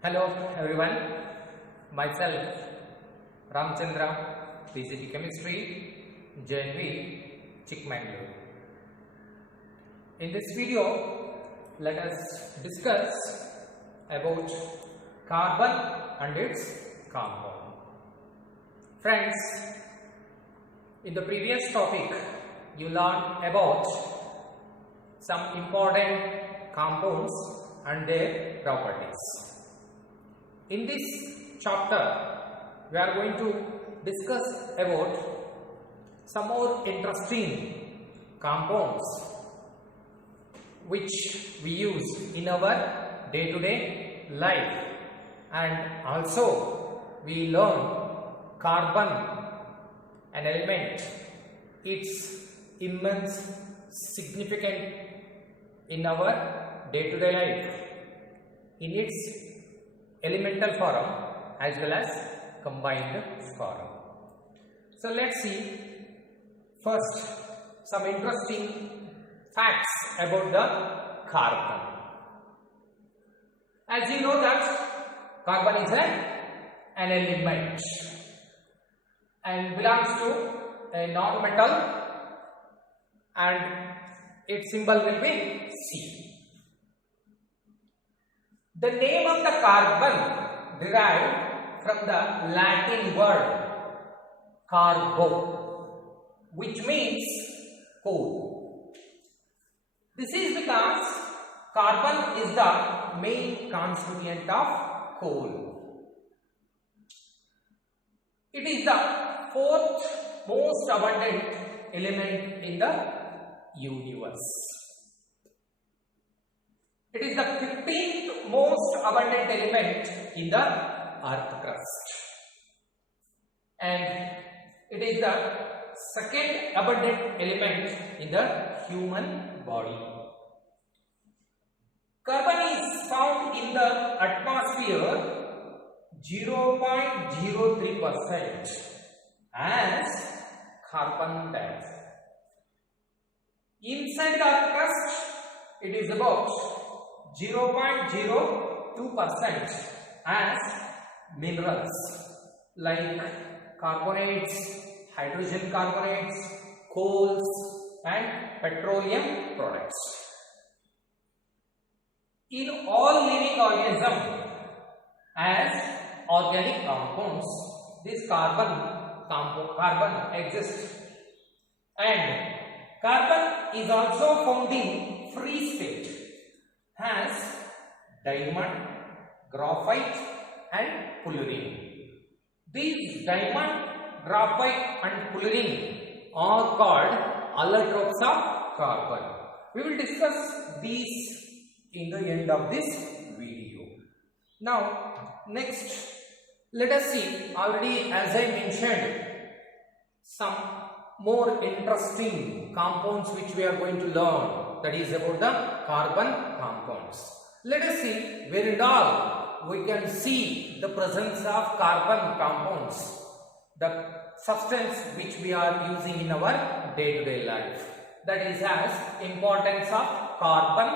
Hello everyone, myself Ramchandra, PCB Chemistry, JNV, Chikmagalur. In this video, let us discuss about carbon and its compound. Friends, in the previous topic, you learned about some important compounds and their properties. In this chapter, we are going to discuss about some more interesting compounds which we use in our day-to-day life, and also we learn carbon, an element, its immense significance in our day-to-day life in its elemental form as well as combined form. So let's see first some interesting facts about the carbon. As you know that carbon is an element and belongs to a non-metal, and its symbol will be C. The name of the carbon derived from the Latin word carbo, which means coal. This is because carbon is the main constituent of coal. It is the fourth most abundant element in the universe. It is the 15th most abundant element in the earth crust, and it is the second abundant element in the human body. Carbon is found in the atmosphere 0.03% as carbon dioxide. Inside the earth crust, it is about 0.02% as minerals like carbonates, hydrogen carbonates, coals and petroleum products. In all living organisms as organic compounds, this carbon exists, and carbon is also found in free state as diamond, graphite and fullerene. These diamond, graphite and fullerene are called allotropes of carbon. We will discuss these in the end of this video. Now, next, let us see, already as I mentioned, some more interesting compounds which we are going to learn, that is about the carbon compounds. Let us see where and all we can see the presence of carbon compounds, the substance which we are using in our day-to-day life, that is as importance of carbon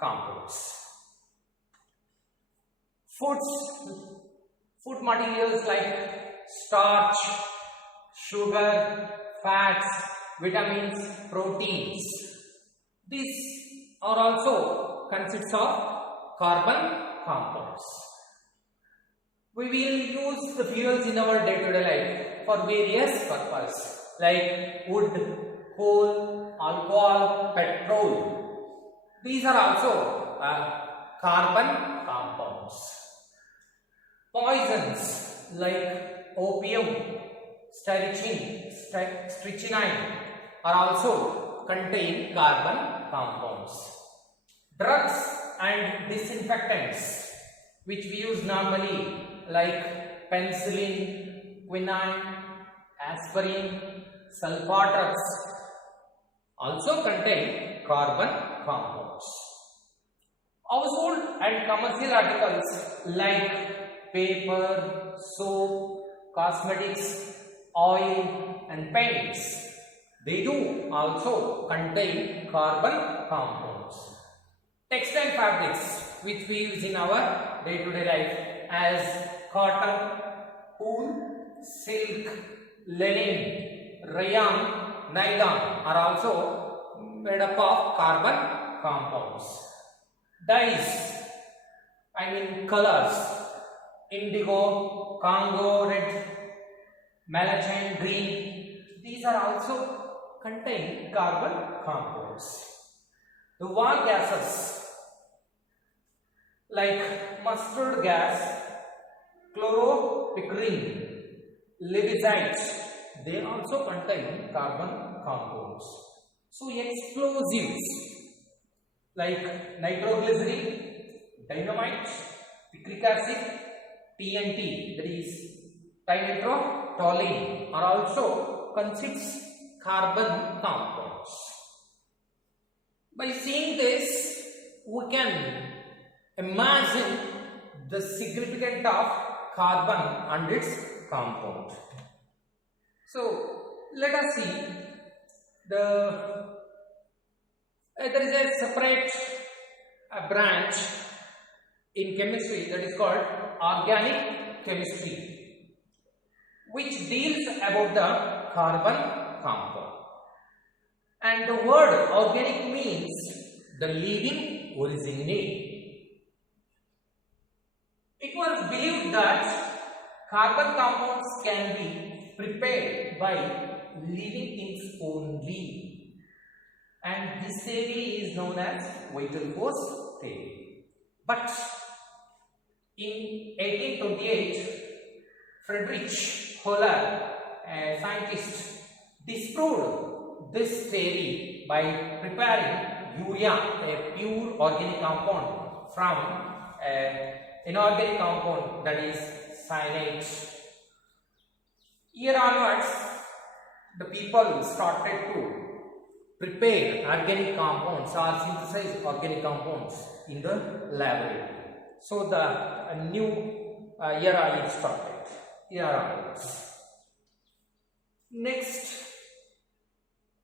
compounds. Food materials like starch, sugar, fats, vitamins, proteins, these are also consists of carbon compounds. We will use the fuels in our day-to-day life for various purposes like wood, coal, alcohol, petrol. These are also carbon compounds. Poisons like opium, strychnine are also contain carbon compounds. Drugs and disinfectants which we use normally like penicillin, quinine, aspirin, sulfa drugs also contain carbon compounds. Household and commercial articles like paper, soap, cosmetics, oil and paints, they do also contain carbon compounds. Textile fabrics which we use in our day-to-day life as cotton, wool, silk, linen, rayon, nylon are also made up of carbon compounds. Dyes, I mean colors, indigo, Congo red, malachite green, these are also contain carbon compounds. The war gases like mustard gas, chloropicrine, libizite, they also contain carbon compounds. So explosives like nitroglycerin, dynamite, picric acid, TNT, that is trinitro-toluene, are also consists carbon compounds. By seeing this, we can imagine the significance of carbon and its compound. So let us see there is a separate branch in chemistry that is called organic chemistry, which deals about the carbon compound. And the word organic means the living organism. It was believed that carbon compounds can be prepared by living things only, and this theory is known as vital force theory. But in 1828, Friedrich Holler, a scientist, disproved this theory by preparing urea, a pure organic compound, from an inorganic compound, that is cyanide. Here onwards, the people started to prepare organic compounds or synthesize organic compounds in the laboratory. So the new era is started. Here onwards. Next,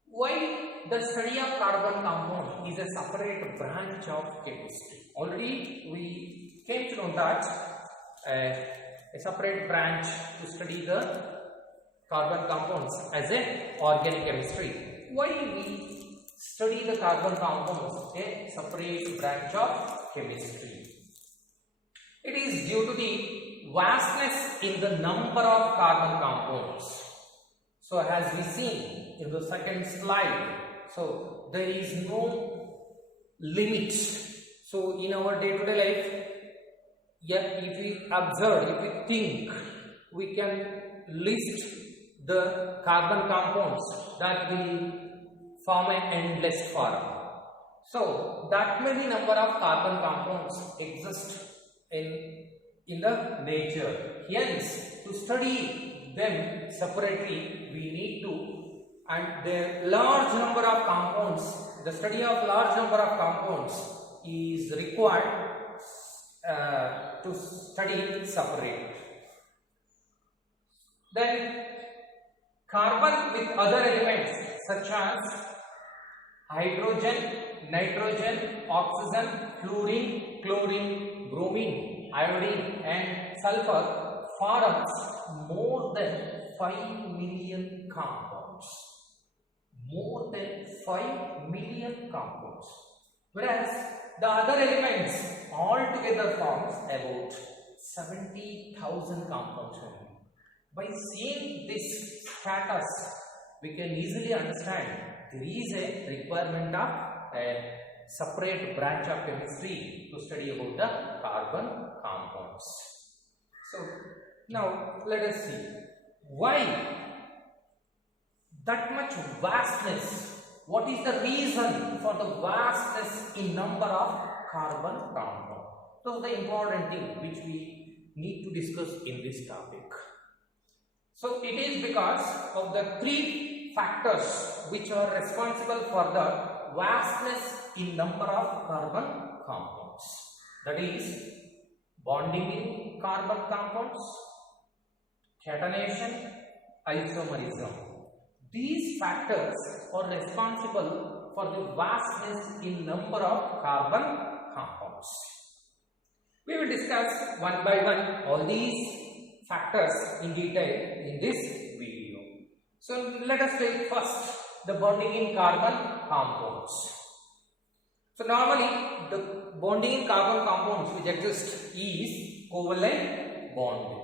why the study of carbon compound is a separate branch of chemistry? Already we came to know that a separate branch to study the carbon compounds as a organic chemistry. Why we study the carbon compounds, a separate branch of chemistry? It is due to the vastness in the number of carbon compounds. So as we see in the second slide, so there is no limit. So in our day-to-day life, if we observe, if we think, we can list the carbon compounds that will form an endless form. So that many number of carbon compounds exist in the nature. Hence, to study them separately, we need to, and the large number of compounds, the study of large number of compounds is required to study separate. Then carbon with other elements such as hydrogen, nitrogen, oxygen, fluorine, chlorine, bromine, iodine and sulfur forms more than 5 million compounds. More than 5 million compounds. Whereas the other elements altogether forms about 70,000 compounds only. By seeing this status, we can easily understand there is a requirement of a separate branch of chemistry to study about the carbon compounds. So now let us see why that much vastness. What is the reason for the vastness in number of carbon compounds? So the important thing which we need to discuss in this topic. So it is because of the three factors which are responsible for the vastness in number of carbon compounds. That is bonding in carbon compounds, catenation, isomerism. These factors are responsible for the vastness in number of carbon compounds. We will discuss one by one all these factors in detail in this video. So let us take first the bonding in carbon compounds. So normally the bonding in carbon compounds which exist is covalent bonding.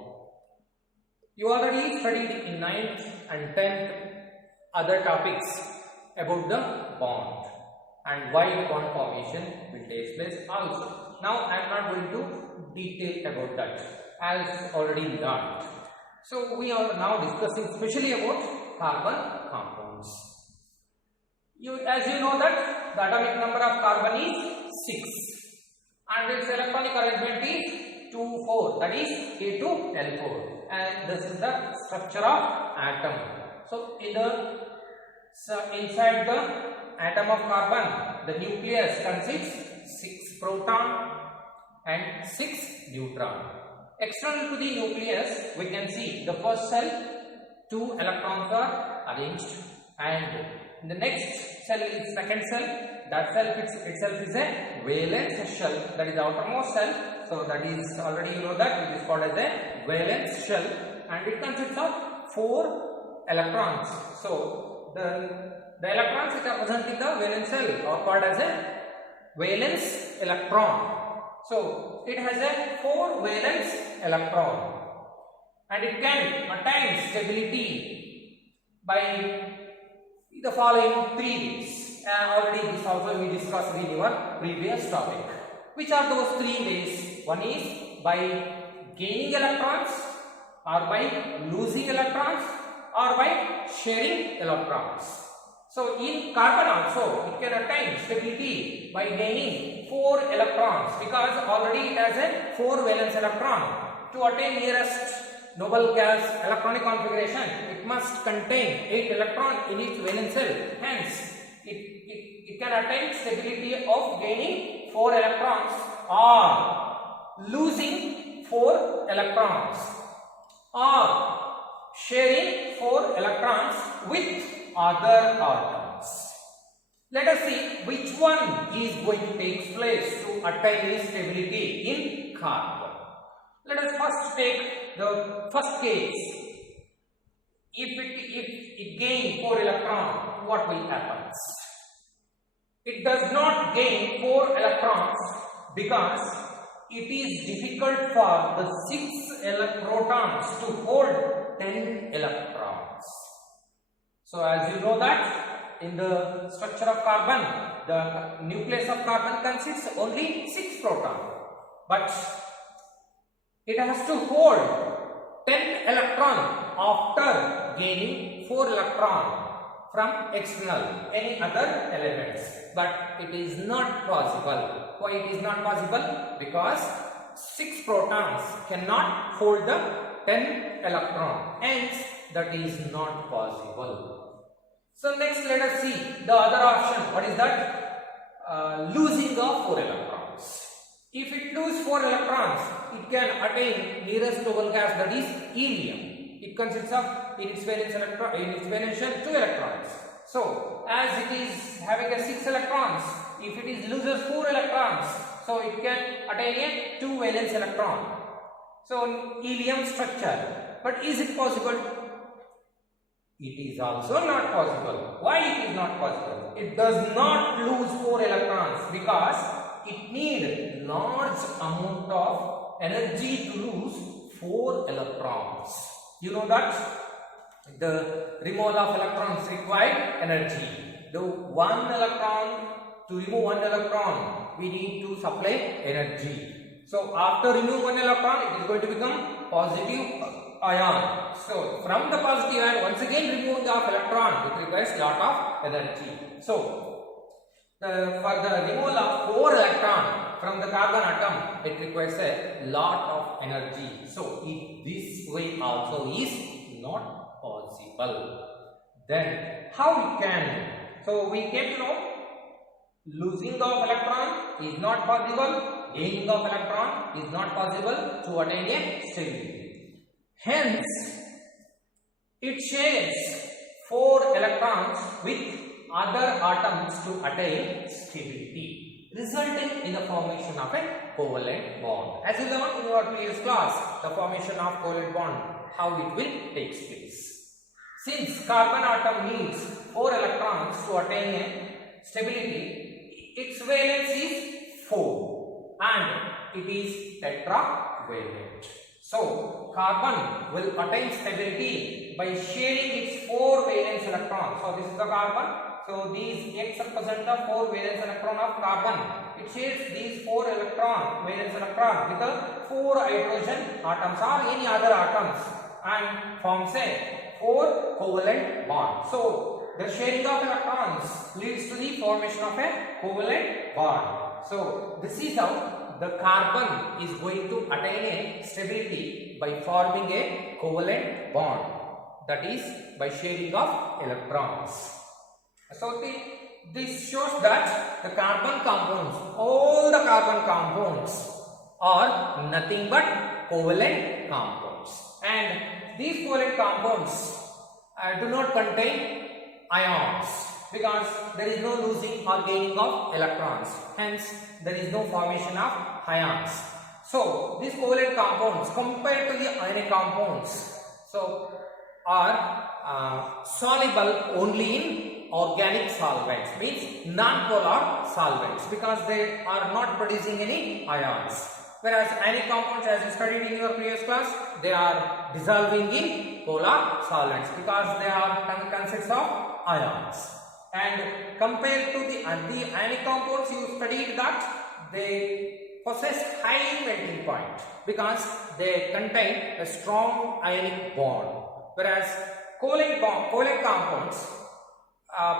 You already studied in 9th and 10th other topics about the bond and why bond formation will take place also. Now I am not going to detail about that as already learned. So we are now discussing specially about carbon compounds. As you know that the atomic number of carbon is 6 and its electronic arrangement is 2,4, that is K2L4, and this is the structure of atom. So inside the atom of carbon, the nucleus consists 6 proton and 6 neutron. External to the nucleus, we can see the first cell 2 electrons are arranged, and the next cell is second cell. That cell itself is a valence shell, that is the outermost cell. So that is already you know that it is called as a valence shell, and it consists of 4 electrons. So the electrons which are present in the valence cell are called as a valence electron. So it has a 4 valence electron, and it can attain stability by the following 3 ways. Already this also we discussed in your previous topic. Which are those 3 ways? One is by gaining electrons, or by losing electrons, or by sharing electrons. So in carbon also it can attain stability by gaining 4 electrons, because already it has a 4 valence electron. To attain nearest noble gas electronic configuration, it must contain 8 electrons in each valence cell. Hence it can attain stability of gaining 4 electrons or losing 4 electrons or sharing 4 electrons with other atoms. Let us see which one is going to take place to attain stability in carbon. Let us first take the first case. If it gains 4 electrons, what will happen? It does not gain 4 electrons because it is difficult for the 6 protons to hold 10 electrons. So as you know that in the structure of carbon, the nucleus of carbon consists only 6 protons, but it has to hold 10 electrons after gaining 4 electrons from external any other elements, but it is not possible. Why it is not possible? Because 6 protons cannot hold the 10 electron, hence that is not possible. So next let us see the other option. What is that? Losing of 4 electrons. If it loses 4 electrons, it can attain nearest noble gas, that is helium. It consists of in its valence shell 2 electrons. So as it is having a 6 electrons, if it is loses 4 electrons, so it can attain a 2 valence electron. So helium structure. But is it possible? It is also not possible. Why it is not possible? It does not lose 4 electrons because it needs large amount of energy to lose 4 electrons. You know that the removal of electrons require energy. The 1 electron, to remove 1 electron, we need to supply energy. So after removing 1 electron, it is going to become positive ion. So from the positive ion, once again removing of electron, it requires lot of energy. So for the removal of 4 electron from the carbon atom, it requires a lot of energy. So this way also is not possible. Then how it can? So we came to know losing of electron is not possible, gaining of electron is not possible to attain a stability. Hence it shares 4 electrons with other atoms to attain stability. resulting in the formation of a covalent bond. As you learned in your previous class, the formation of covalent bond, how it will take place. Since carbon atom needs 4 electrons to attain a stability, its valence is 4 and it is tetravalent. So carbon will attain stability by sharing its 4 valence electrons. So this is the carbon. So these X represent the 4 valence electron of carbon. It shares these 4 valence electron with the 4 hydrogen atoms or any other atoms and forms a 4 covalent bond. So the sharing of electrons leads to the formation of a covalent bond. So this is how the carbon is going to attain a stability by forming a covalent bond, that is by sharing of electrons. So this shows that the carbon compounds, all the carbon compounds are nothing but covalent compounds, and these covalent compounds do not contain ions because there is no losing or gaining of electrons, hence there is no formation of ions. So these covalent compounds compared to the ionic compounds are soluble only in organic solvents, means non-polar solvents, because they are not producing any ions. Whereas ionic compounds, as you studied in your previous class, they are dissolving in polar solvents because they are consists of ions. And compared to the ionic compounds, you studied that they possess high melting point because they contain a strong ionic bond. Whereas covalent compounds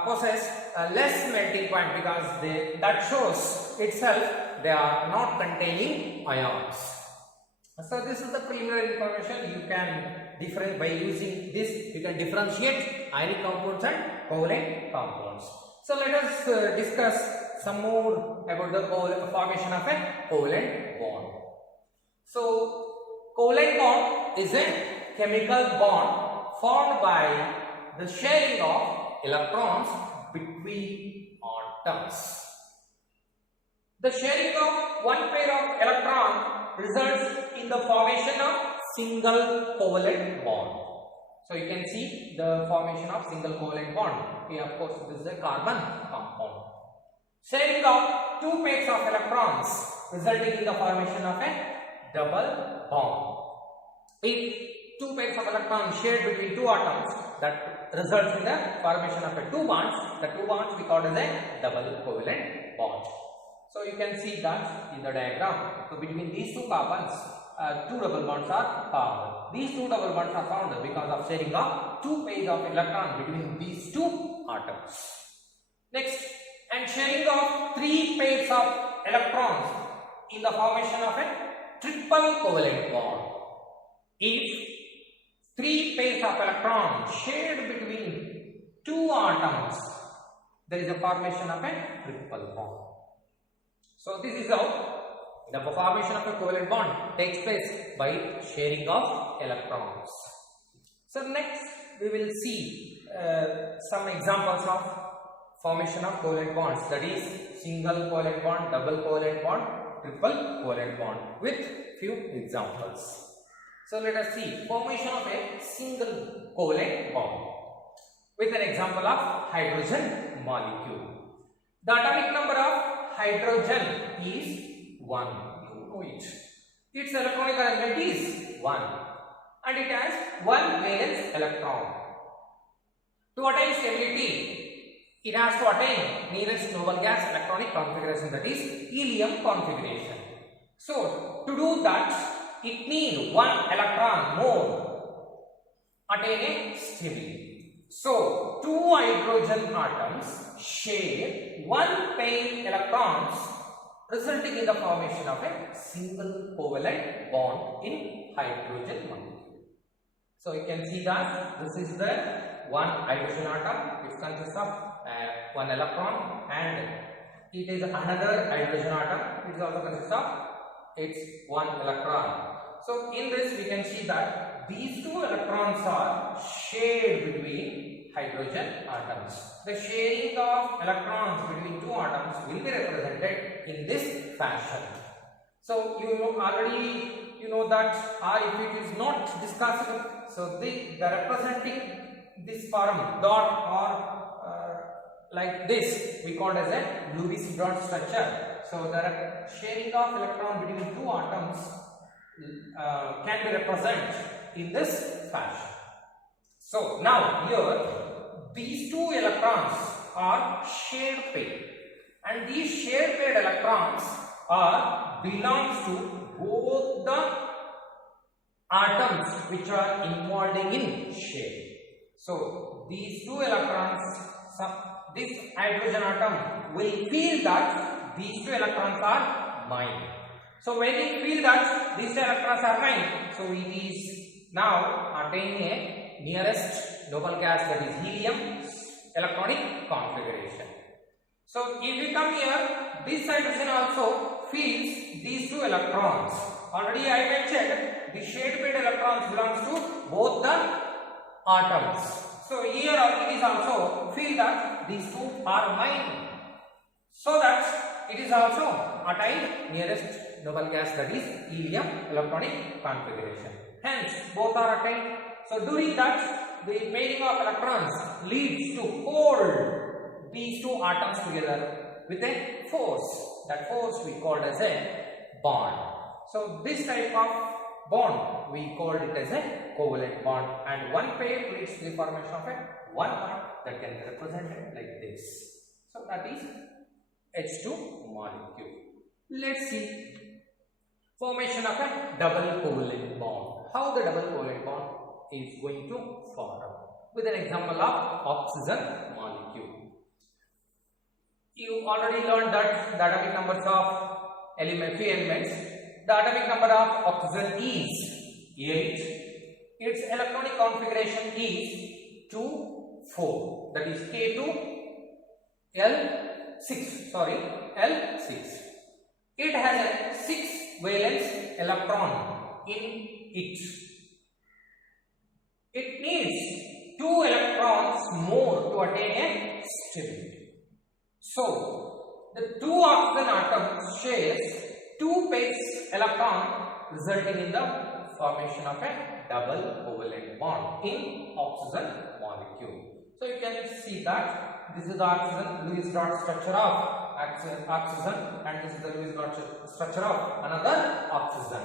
possess a less melting point because that shows itself they are not containing ions. So this is the preliminary information. You can differentiate by using this. You can differentiate ionic compounds and covalent compounds. So let us discuss some more about the formation of a covalent bond. So covalent bond is a chemical bond formed by the sharing of electrons between atoms. The sharing of one pair of electrons results in the formation of single covalent bond. So you can see the formation of single covalent bond. Here of course this is a carbon compound. Sharing of two pairs of electrons resulting in the formation of a double bond. If two pairs of electrons shared between two atoms, that results in the formation of a two bonds. The two bonds we call as a double covalent bond. So you can see that in the diagram. So between these two carbons, two double bonds are formed. These two double bonds are formed because of sharing of two pairs of electrons between these two atoms. Next, and sharing of three pairs of electrons in the formation of a triple covalent bond. If three pairs of electrons shared between two atoms, there is a formation of a triple bond. So this is how the formation of a covalent bond takes place by sharing of electrons. So next we will see some examples of formation of covalent bonds, that is single covalent bond, double covalent bond, triple covalent bond, with few examples. So let us see formation of a single covalent bond with an example of hydrogen molecule. The atomic number of hydrogen is 1. You know it. Its electronic arrangement is 1 and it has 1 valence electron. To attain stability, it has to attain nearest noble gas electronic configuration, that is helium configuration. So to do that, it needs 1 electron more attain a stability. So two hydrogen atoms share 1 pair electrons, resulting in the formation of a single covalent bond in hydrogen molecule. So you can see that this is the one hydrogen atom, which consists of 1 electron, and it is another hydrogen atom which also consists of its 1 electron. So in this we can see that these two electrons are shared between hydrogen atoms. The sharing of electrons between two atoms will be represented in this fashion. So you know that, or if it is not discussed, so the representing this form dot or like this we call as a Lewis dot structure. So the sharing of electron between two atoms can be represented in this fashion. So now here these two electrons are shared pair, and these shared paired electrons belongs to both the atoms which are involved in share. So these two electrons, this hydrogen atom will feel that these two electrons are mine. So when it feels that these two electrons are mine, so it is now attaining a nearest noble gas, that is helium electronic configuration. So if we come here, this hydrogen also feels these two electrons. Already I mentioned the shared paired electrons belongs to both the atoms. So here it is also feel that these two are mine, so that it is also attained nearest noble gas, that is helium electronic configuration. Hence both are attained. So during that, the pairing of electrons leads to hold these two atoms together with a force. That force we called as a bond. So this type of bond we called it as a covalent bond, and one pair leads to the formation of a one bond that can be represented like this. So that is H2 molecule. Let's see formation of a double covalent bond. How the double covalent bond is going to form with an example of oxygen molecule. You already learned that the atomic numbers of few elements. The atomic number of oxygen is 8. Its electronic configuration is 2, 4. That is K2 L6. L6. It has a 6 valence electron in it. It needs 2 electrons more to attain a stability. So the two oxygen atoms shares 2 pairs electron, resulting in the formation of a double covalent bond in oxygen molecule. So you can see that this is the oxygen Lewis dot structure of oxygen, and this is the Lewis dot structure of another oxygen.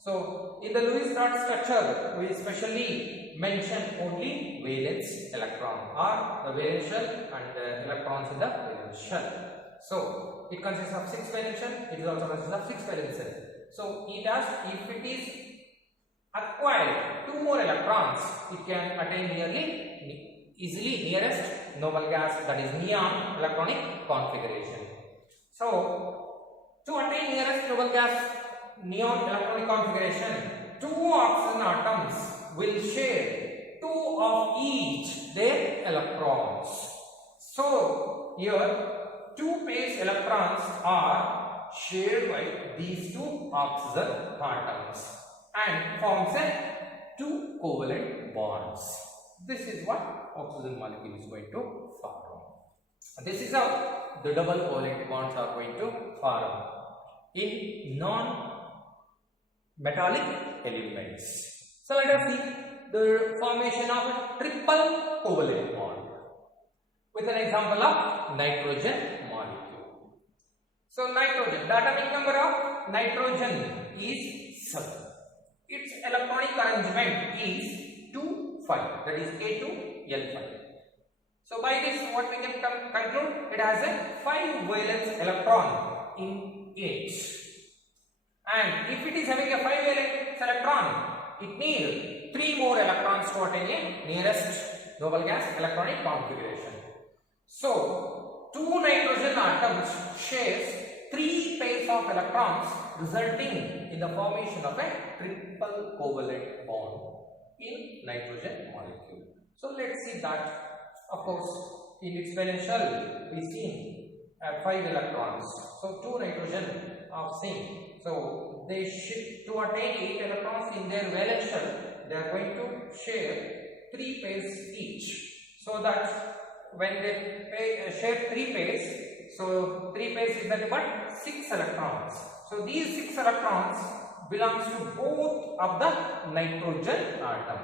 So in the Lewis dot structure, we specially mention only valence electron, or the valence shell and the electrons in the valence shell. So it consists of 6 valence shell. It is also consists of 6 valence cells. So it has, if it is acquired 2 more electrons, it can attain easily nearest noble gas, that is neon electronic configuration. So to attain nearest noble gas neon electronic configuration, 2 oxygen atoms will share 2 of each their electrons. So here 2 pairs electrons are shared by these 2 oxygen atoms and forms a 2 covalent bonds. This is what oxygen molecule is going to form. This is how the double covalent bonds are going to form in non-metallic elements. So let us see the formation of a triple covalent bond with an example of nitrogen molecule. So nitrogen, the atomic number of nitrogen is 7. Its electronic arrangement is 2, 5, that is K2L5. So by this what we can conclude, it has a 5 valence electron in it. And if it is having a 5 valence electron, it needs 3 more electrons to attain a nearest noble gas electronic configuration. So 2 nitrogen atoms shares 3 pairs of electrons, resulting in the formation of a triple covalent bond in nitrogen molecule. So let's see that. Of course, in its valence shell we see 5 electrons. So 2 nitrogen of same. So they to attain 8 electrons in their valence shell, they are going to share 3 pairs each. So that when they share 3 pairs, so 3 pairs is nothing but 6 electrons. So these 6 electrons belongs to both of the nitrogen atom.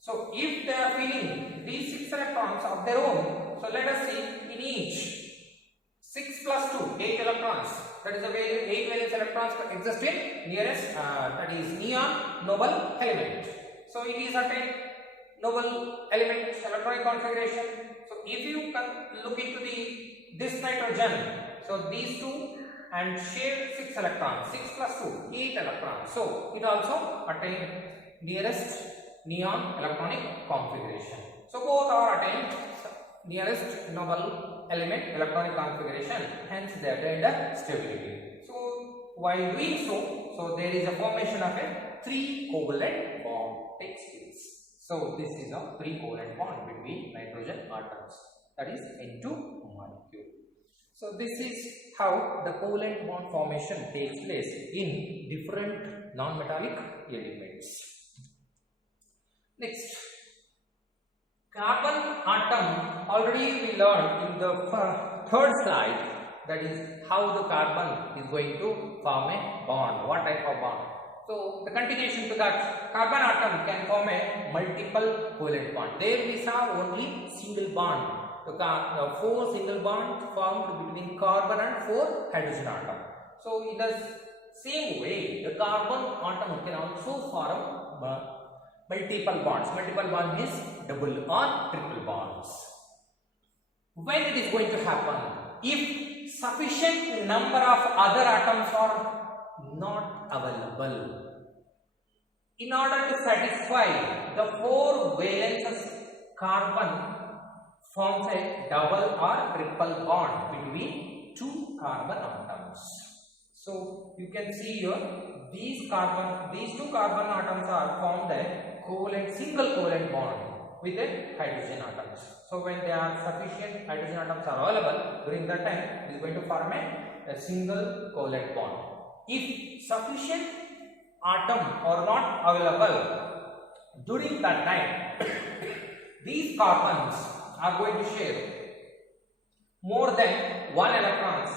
So if they are feeling these 6 electrons of their own, so let us see in each 6 plus 2, 8 electrons. That is the way 8 valence electrons exist in nearest, that is neon noble element. So it is a noble element electronic configuration. So if you look into this nitrogen, so these two and share 6 electrons, 6 plus 2, 8 electrons. So it also attained nearest neon electronic configuration. So both are attained nearest noble element electronic configuration, hence they attain the stability. So while doing so there is a formation of a 3 covalent bond takes place. So this is a 3 covalent bond between nitrogen atoms, that is N2 molecule. So this is how the covalent bond formation takes place in different non-metallic elements. Next, carbon atom, already we learned in the third slide, that is how the carbon is going to form a bond, what type of bond. So the continuation to that, carbon atom can form a multiple covalent bond. There we saw only single bond, the 4 single bonds formed between carbon and 4 hydrogen atom. So in the same way, the carbon atom can also form multiple bonds. Multiple bond means double or triple bonds. When it is going to happen? If sufficient number of other atoms are not available. In order to satisfy the 4 valences, carbon forms a double or triple bond between 2 carbon atoms. So you can see here these 2 carbon atoms are formed a single covalent bond with a hydrogen atoms. So when there are sufficient hydrogen atoms are available, during that time it is going to form a single covalent bond. If sufficient atom are not available, during that time these carbons are going to share more than 1 electrons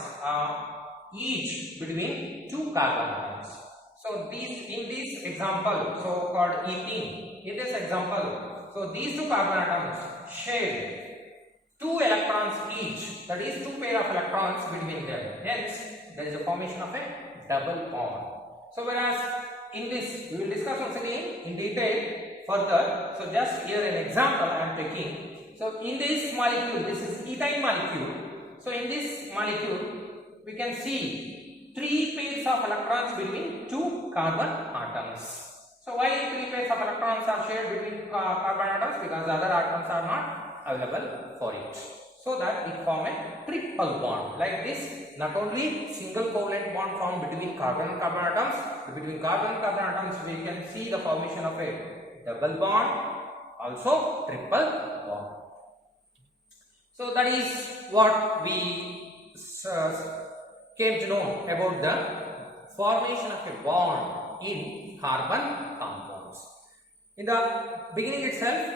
each between 2 carbon atoms. So in this example, so called ethene, in this example, so these 2 carbon atoms share 2 electrons each, that is 2 pair of electrons between them. Hence, there is a formation of a double bond. So whereas in this, we will discuss once again in detail further. So just here an example I am taking. So in this molecule, this is ethyne molecule. So in this molecule, we can see 3 pairs of electrons between 2 carbon atoms. So why 3 pairs of electrons are shared between carbon atoms? Because other atoms are not available for it. So that it form a triple bond. Like this, not only single covalent bond formed between carbon and carbon atoms, but between carbon and carbon atoms we can see the formation of a double bond, also triple bond. So that is what we came to know about the formation of a bond in carbon compounds. In the beginning itself,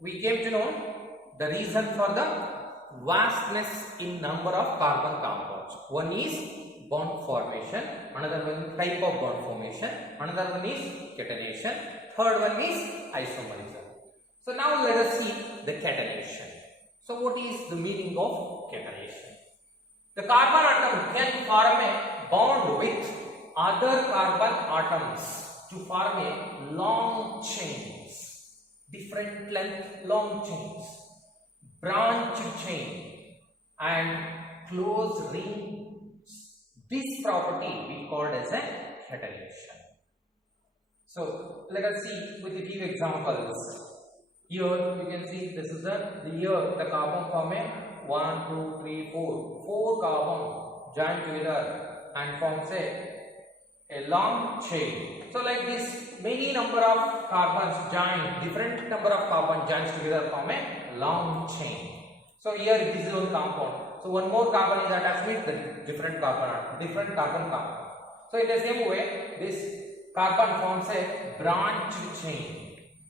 we came to know the reason for the vastness in number of carbon compounds. One is bond formation, another one type of bond formation, another one is catenation, third one is isomerism. So now let us see the catenation. So what is the meaning of catenation? The carbon atom can form a bond with other carbon atoms to form a long chains, different length long chains, branch chain and closed rings. This property we called as a catenation. So let us see with a few examples. Here you can see this is the carbon form a 1, 2, 3, 4 carbon joined together and forms a long chain. So like this, many number of carbons joined, different number of carbon joins together form a long chain. So here it is one compound. So one more carbon is attached with the different carbon compound. So in the same way, this carbon forms a branch chain.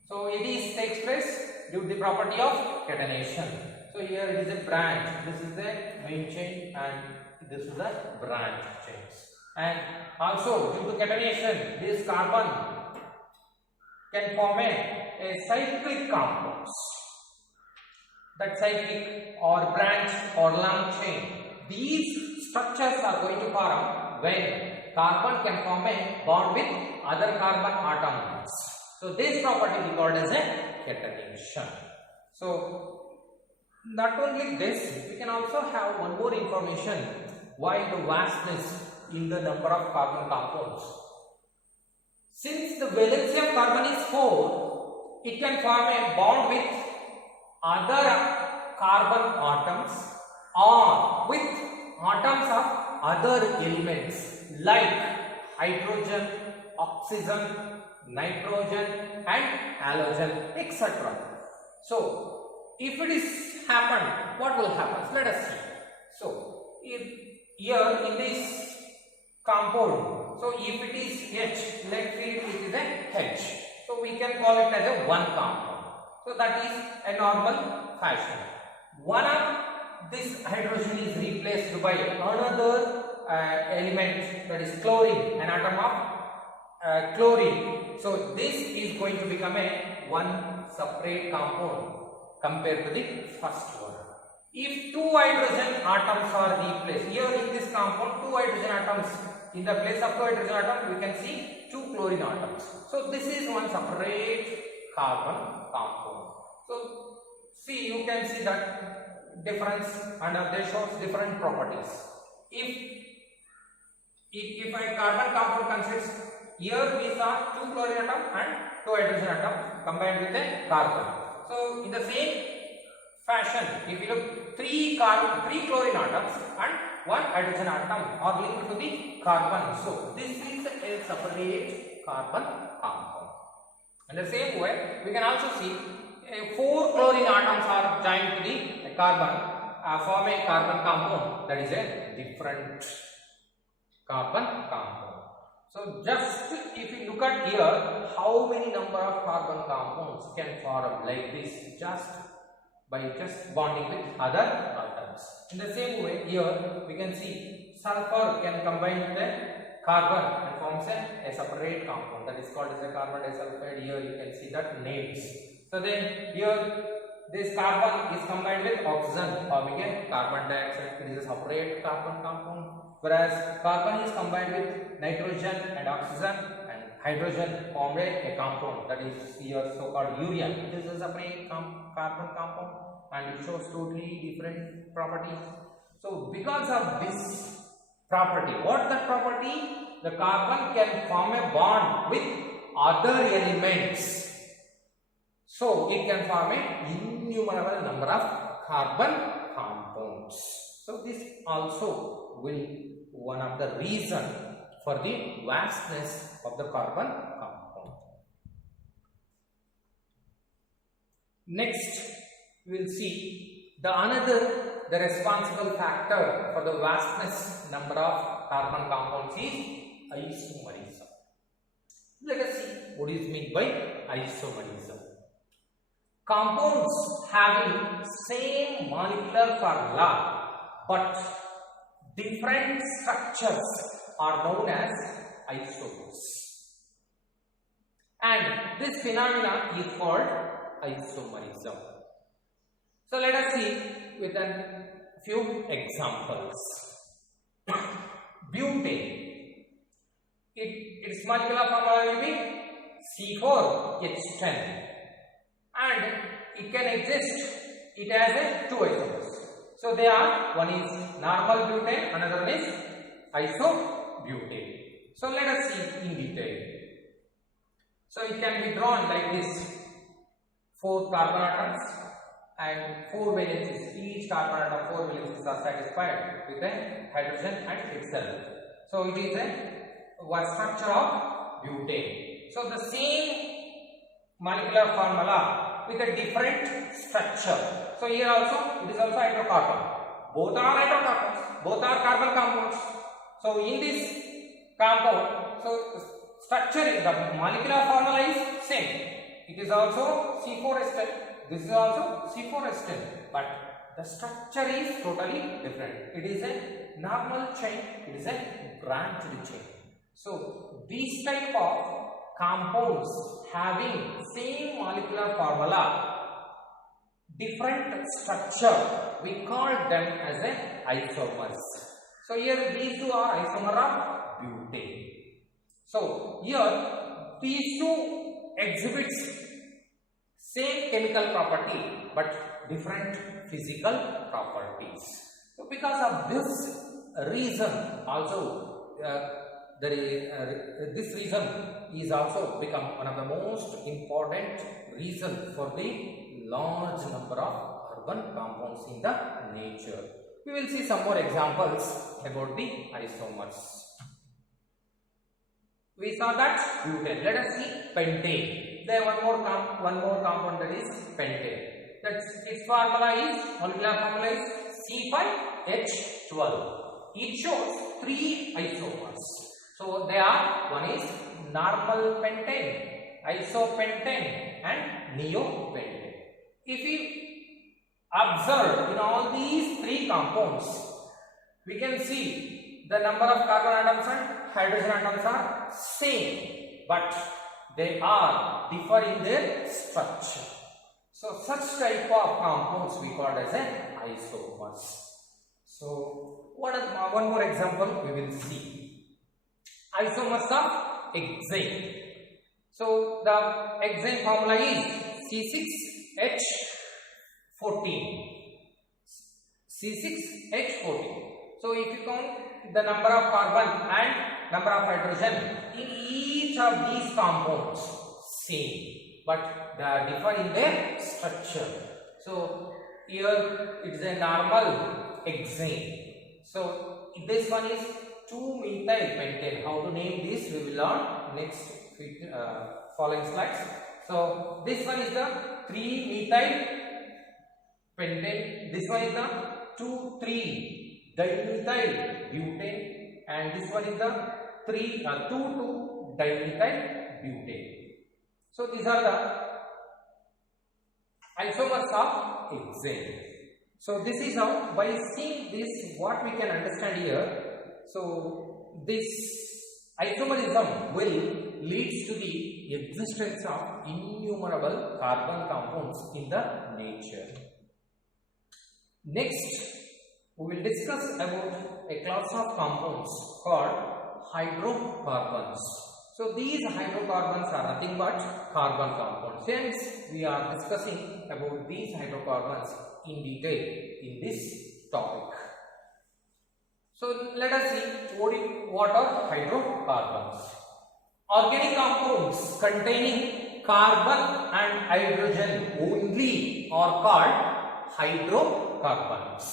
So it takes place due to the property of catenation. So here it is a branch. This is the main chain and this is the branch chains. And also due to catenation, this carbon can form a cyclic compounds. That cyclic or branch or long chain. These structures are going to form when carbon can form a bond with other carbon atoms. So this property is called as a catenation. So not only this, we can also have one more information why the vastness in the number of carbon compounds. Since the valency of carbon is 4, it can form a bond with other carbon atoms or with atoms of other elements like hydrogen, oxygen, nitrogen and halogen, etc. So if it is happened, what will happen? Let us see. So here in this compound, so if it is H, let's say it is a H. So we can call it as a one compound. So that is a normal fashion. One of this hydrogen is replaced by another element, that is chlorine, an atom of chlorine. So this is going to become a one separate compound compared to the first one. If two hydrogen atoms are replaced, here in this compound two hydrogen atoms, in the place of two hydrogen atom we can see two chlorine atoms. So this is one separate carbon compound. So see, you can see that difference and they shows different properties. If a carbon compound consists, here we saw two chlorine atom and two hydrogen atom combined with a carbon. So in the same fashion, if you look, three chlorine atoms and one hydrogen atom are linked to the carbon. So this is a separate carbon compound. In the same way, we can also see four chlorine atoms are joined to the carbon, form a carbon compound, that is a different carbon compound. So just if you look at here, how many number of carbon compounds can form like this by bonding with other atoms. In the same way, here we can see sulfur can combine with the carbon and forms a separate compound, that is called as a carbon disulfide. Here you can see that names. So then here this carbon is combined with oxygen forming a carbon dioxide. It is a separate carbon compound. Whereas carbon is combined with nitrogen and oxygen, and hydrogen formed a compound, that is here so called urea. This is a separate carbon compound and it shows totally different properties. So because of this property, what the property? The carbon can form a bond with other elements. So it can form a innumerable number of carbon compounds. So this also will one of the reason for the vastness of the carbon compound. Next, we will see the responsible factor for the vastness number of carbon compounds is isomerism. Let us see what is meant by isomerism. Compounds having same molecular formula but different structures are known as isomers, and this phenomena is called isomerism. So let us see with a few examples. Butane, its molecular formula will be C4H10, and it can exist, it has two isomers. So they are, one is normal butane, another one is isobutane. So let us see in detail. So it can be drawn like this: 4 carbon atoms and 4 valencies. Each carbon atom 4 valencies are satisfied with a hydrogen and itself. So it is a structure of butane. So the same molecular formula with a different structure. So here also it is also hydrocarbon. Both are hydrocarbons, both are carbon compounds. So in this compound, so structure, the molecular formula is same. It is also C4H10. This is also C4H10. But the structure is totally different. It is a normal chain, it is a branched chain. So these type of compounds having same molecular formula, different structure, we call them as a isomers. So here these two are isomer of butane. So here these two exhibits same chemical property but different physical properties. So because of this reason also this reason is also become one of the most important reason for the large number of carbon compounds in the nature. We will see some more examples about the isomers. We saw that butane. Let us see pentane. There one more compound, that is pentane. Its formula is, molecular formula is C5H12. It shows 3 isomers. So they are, one is normal pentane, isopentane and neopentane. If we observe in all these 3 compounds, we can see the number of carbon atoms and hydrogen atoms are same, but they are differ in their structure. So such type of compounds we call as a isomers. So one more example we will see. Isomers of hexane. So the hexane formula is C6H14. C6H14. So if you count the number of carbon and number of hydrogen in each of these compounds same, but they differ in their structure. So here it is a normal hexane. So this one is 2-methyl pentane. How to name this we will learn next following slides. So this one is the 3-methyl pentane. This one is the 2,3-dimethyl butane, and this one is the 2,2-dimethyl butane. So these are the isomers of hexane. So this is how, by seeing this, what we can understand here. So this isomerism will leads to the existence of innumerable carbon compounds in the nature. Next, we will discuss about a class of compounds called hydrocarbons. So these hydrocarbons are nothing but carbon compounds. Hence, we are discussing about these hydrocarbons in detail in this topic. So let us see what are hydrocarbons. Organic compounds containing carbon and hydrogen only are called hydrocarbons.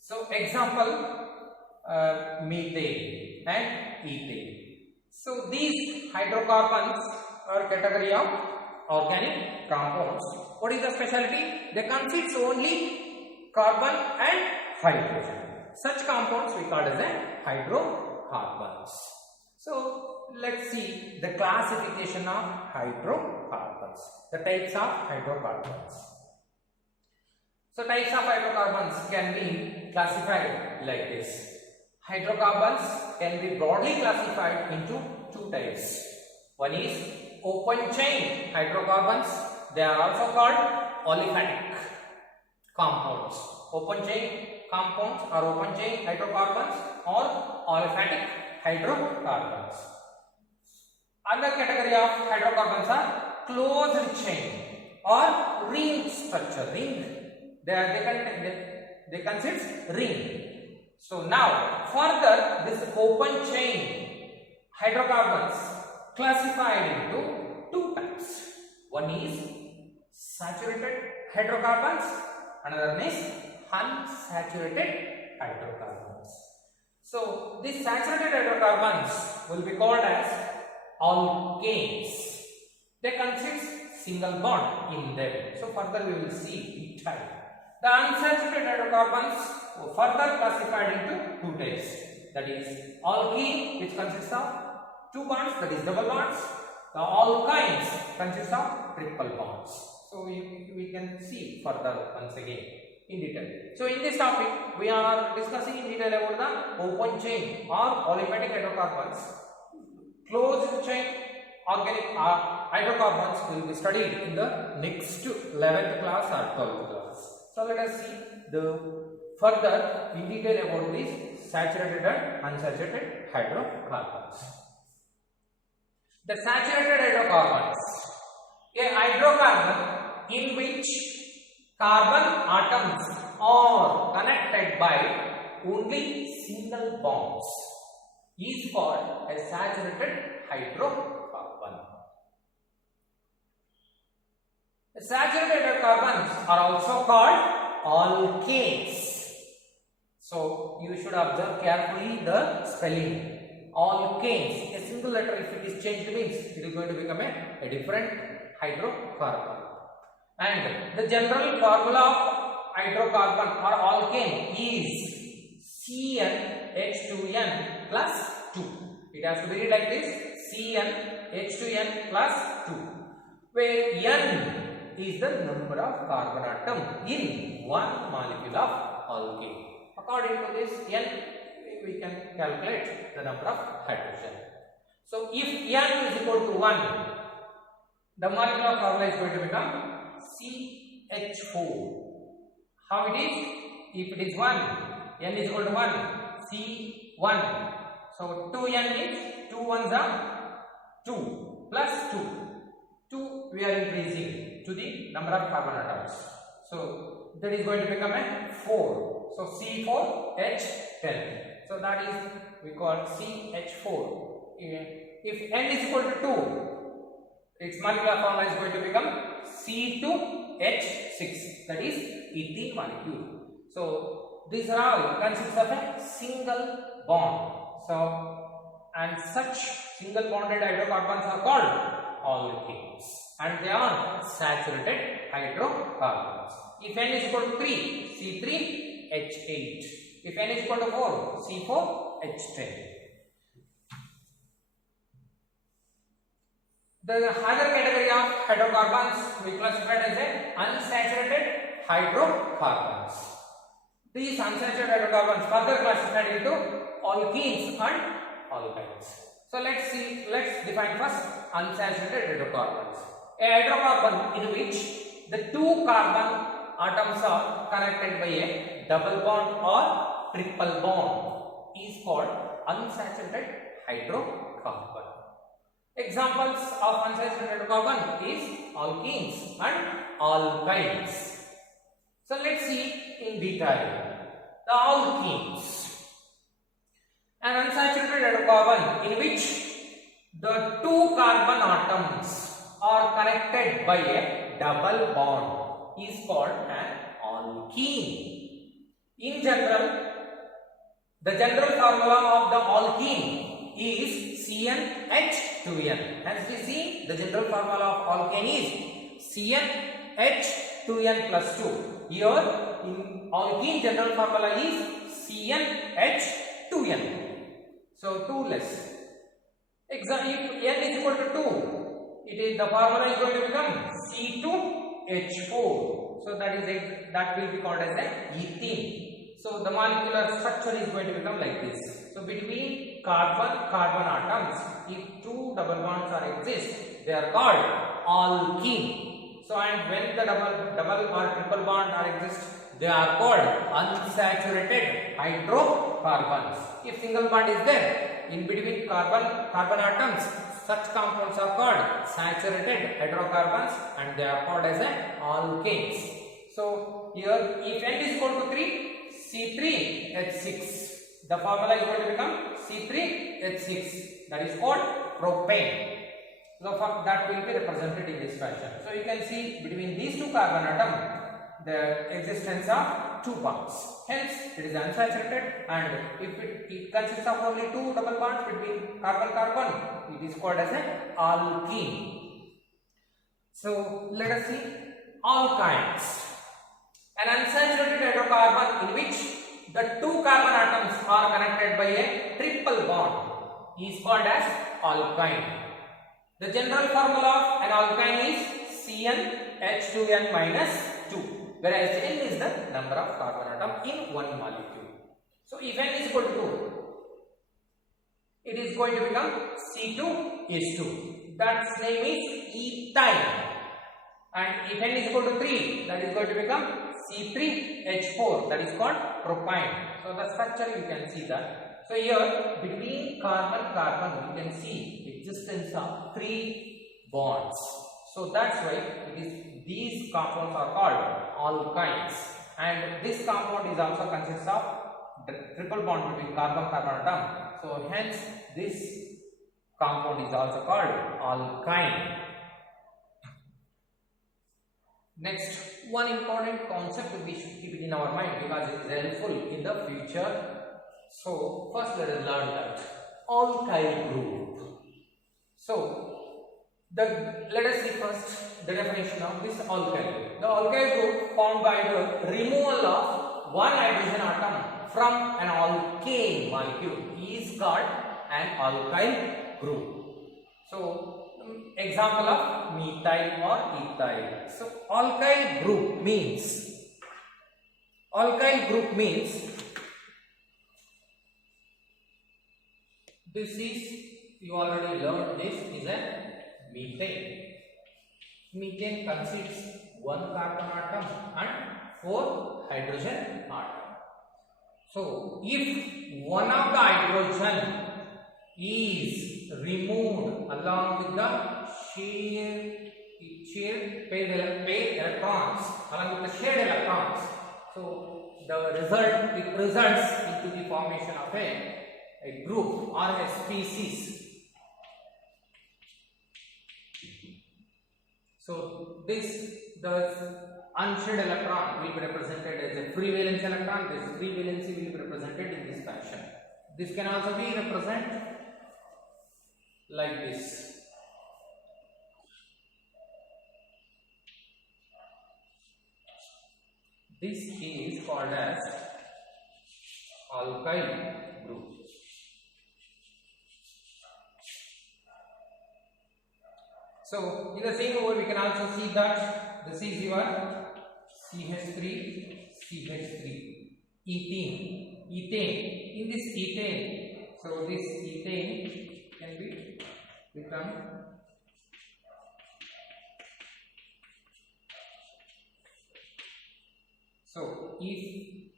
So example, methane and ethane. So these hydrocarbons are category of organic compounds. What is the specialty? They consist only carbon and hydrogen. Such compounds we call as a hydrocarbons. So let's see the classification of hydrocarbons, the types of hydrocarbons. So types of hydrocarbons can be classified like this. Hydrocarbons can be broadly classified into 2 types. One is open chain hydrocarbons. They are also called aliphatic compounds. Open chain compounds or open chain hydrocarbons or aliphatic hydrocarbons. Another category of hydrocarbons are closed chain or ring structure. Ring. They consist ring. So now further this open chain hydrocarbons classified into 2 types. One is saturated hydrocarbons, another one is unsaturated hydrocarbons. So these saturated hydrocarbons will be called as alkanes. They consist single bond in them. So further we will see each type. The unsaturated hydrocarbons were further classified into 2 types. That is alkene, which consists of 2 bonds, that is double bonds. The alkynes consist of triple bonds. So we can see further once again. in detail. So in this topic, we are discussing in detail about the open chain or polypeptide hydrocarbons. Closed chain organic hydrocarbons will be studied in the next 11th class or 12th class. So let us see the further in detail about these saturated and unsaturated hydrocarbons. The saturated hydrocarbons, a hydrocarbon in which carbon atoms are connected by only single bonds, is called a saturated hydrocarbon. The saturated hydrocarbons are also called alkanes. So you should observe carefully the spelling. Alkanes, a single letter if it is changed means it is going to become a different hydrocarbon. And the general formula of hydrocarbon or alkane is CnH2n plus 2. It has to be read like this: CnH2n plus 2, where N is the number of carbon atom in one molecule of alkane. According to this N, we can calculate the number of hydrogen. So if N is equal to 1, the molecular formula is going to become CH4. How it is? If it is 1, N is equal to 1, C1. So 2N means 2 ones are 2 plus 2. 2 we are increasing to the number of carbon atoms. So that is going to become a 4. So C4H10. So that is we call CH4. If N is equal to 2, its molecular formula is going to become C2H6, that is ethene molecule. So these are all consists of a single bond. So and such single bonded hydrocarbons are called alkanes, and they are saturated hydrocarbons. If N is equal to 3, C3H8. If N is equal to 4, C4H10. The other category of hydrocarbons we classified as a unsaturated hydrocarbons. These unsaturated hydrocarbons further classified into alkenes and alkynes. So let's define first unsaturated hydrocarbons. A hydrocarbon in which the two carbon atoms are connected by a double bond or triple bond is called unsaturated hydrocarbon. Examples of unsaturated hydrocarbon is alkenes and alkynes. So let's see in detail the alkenes. An unsaturated hydrocarbon in which the two carbon atoms are connected by a double bond is called an alkene. In general, the general formula of the alkene is CnH2n. As we see, the general formula of alkane is CnH2n plus 2. Here, in alkene, general formula is CnH2n. So 2 less. If N is equal to 2, the formula is going to become C2H4. So that will be called as a ethene. So the molecular structure is going to become like this. So between carbon atoms, if two double bonds are exist, they are called alkene. So and when the double or triple bond are exist, they are called unsaturated hydrocarbons. If single bond is there in between carbon atoms, such compounds are called saturated hydrocarbons and they are called as alkanes. So here if N is equal to 3, C3H6. The formula is going to become C3H6. That is called propane. So that will be represented in this fashion. So you can see between these two carbon atoms the existence of two bonds. Hence it is unsaturated, and if it consists of only two double bonds between carbon, it is called as an alkene. So let us see alkynes. An unsaturated hydrocarbon in which the two carbon atoms are connected by a triple bond is called as alkyne. The general formula of an alkyne is CnH2n minus 2. whereas N is the number of carbon atom in one molecule. So if N is equal to 2, it is going to become C2H2. That name is ethyl. And if N is equal to 3, that is going to become C3H4. That is called propyne. So the structure you can see that. So here between carbon you can see existence of 3 bonds. So that's why it is these compounds are called alkynes. And this compound is also consists of triple bond between carbon atom. So hence this compound is also called alkyne. Next, one important concept we should keep it in our mind because it is helpful in the future. So first let us learn that alkyl group. So let us see first the definition of this alkyl group. The alkyl group formed by the removal of one hydrogen atom from an alkane molecule is called an alkyl group. So example of methyl or ethyl. So alkyl group means this is, you already learned, this is a methane. Methane consists one carbon atom and 4 hydrogen atom. So if one of the hydrogen is removed along with the shared paired electrons, along with the shared electrons, so the result, it results into the formation of a group or a species. So the unshared electron will be represented as a free valence electron. This free valency will be represented in this fashion. This can also be represented like this. This is called as alkyl group. So in the same way we can also see that this is your CH3, ethane. In this ethane, so this ethane can be written so if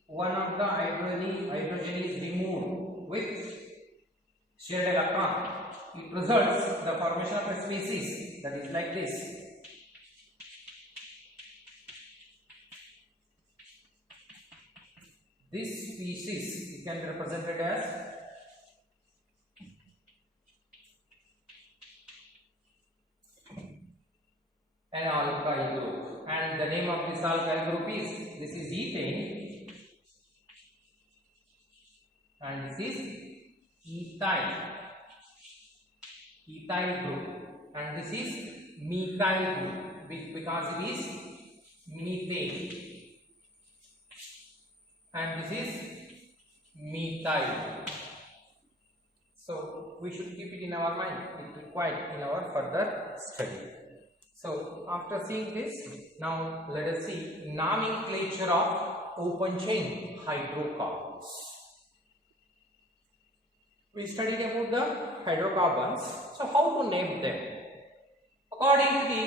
one of the hydrogen is removed with shared electron, it results the formation of a species that is like this. This species can be represented as an alkyl group, and the name of this alkyl group is, this is ethane and this is ethyl group, and this is methyl group because it is methane, and this is methyl. So we should keep it in our mind, it is required in our further study. So after seeing this, now let us see nomenclature of open chain hydrocarbons. We studied about the hydrocarbons. So how to name them? According to the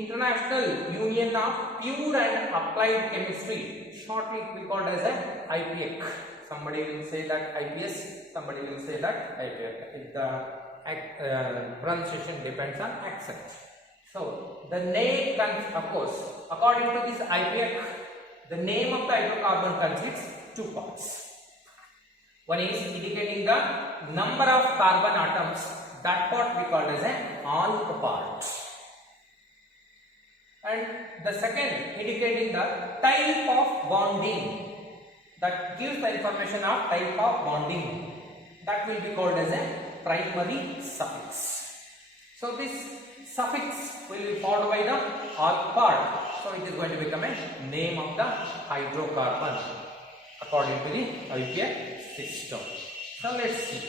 International Union of Pure and Applied Chemistry, shortly it will be called as a IPAC. Somebody will say that IPS, somebody will say that IPAC. The pronunciation depends on accent. So the name, of course, according to this IPAC, the name of the hydrocarbon consists 2 parts. One is indicating the number of carbon atoms. That part we call as an alk part. And the second indicating the type of bonding. That gives the information of type of bonding. That will be called as a primary suffix. So this suffix will be followed by the alk part. So it is going to become a name of the hydrocarbon according to the IPAC system. So let's see.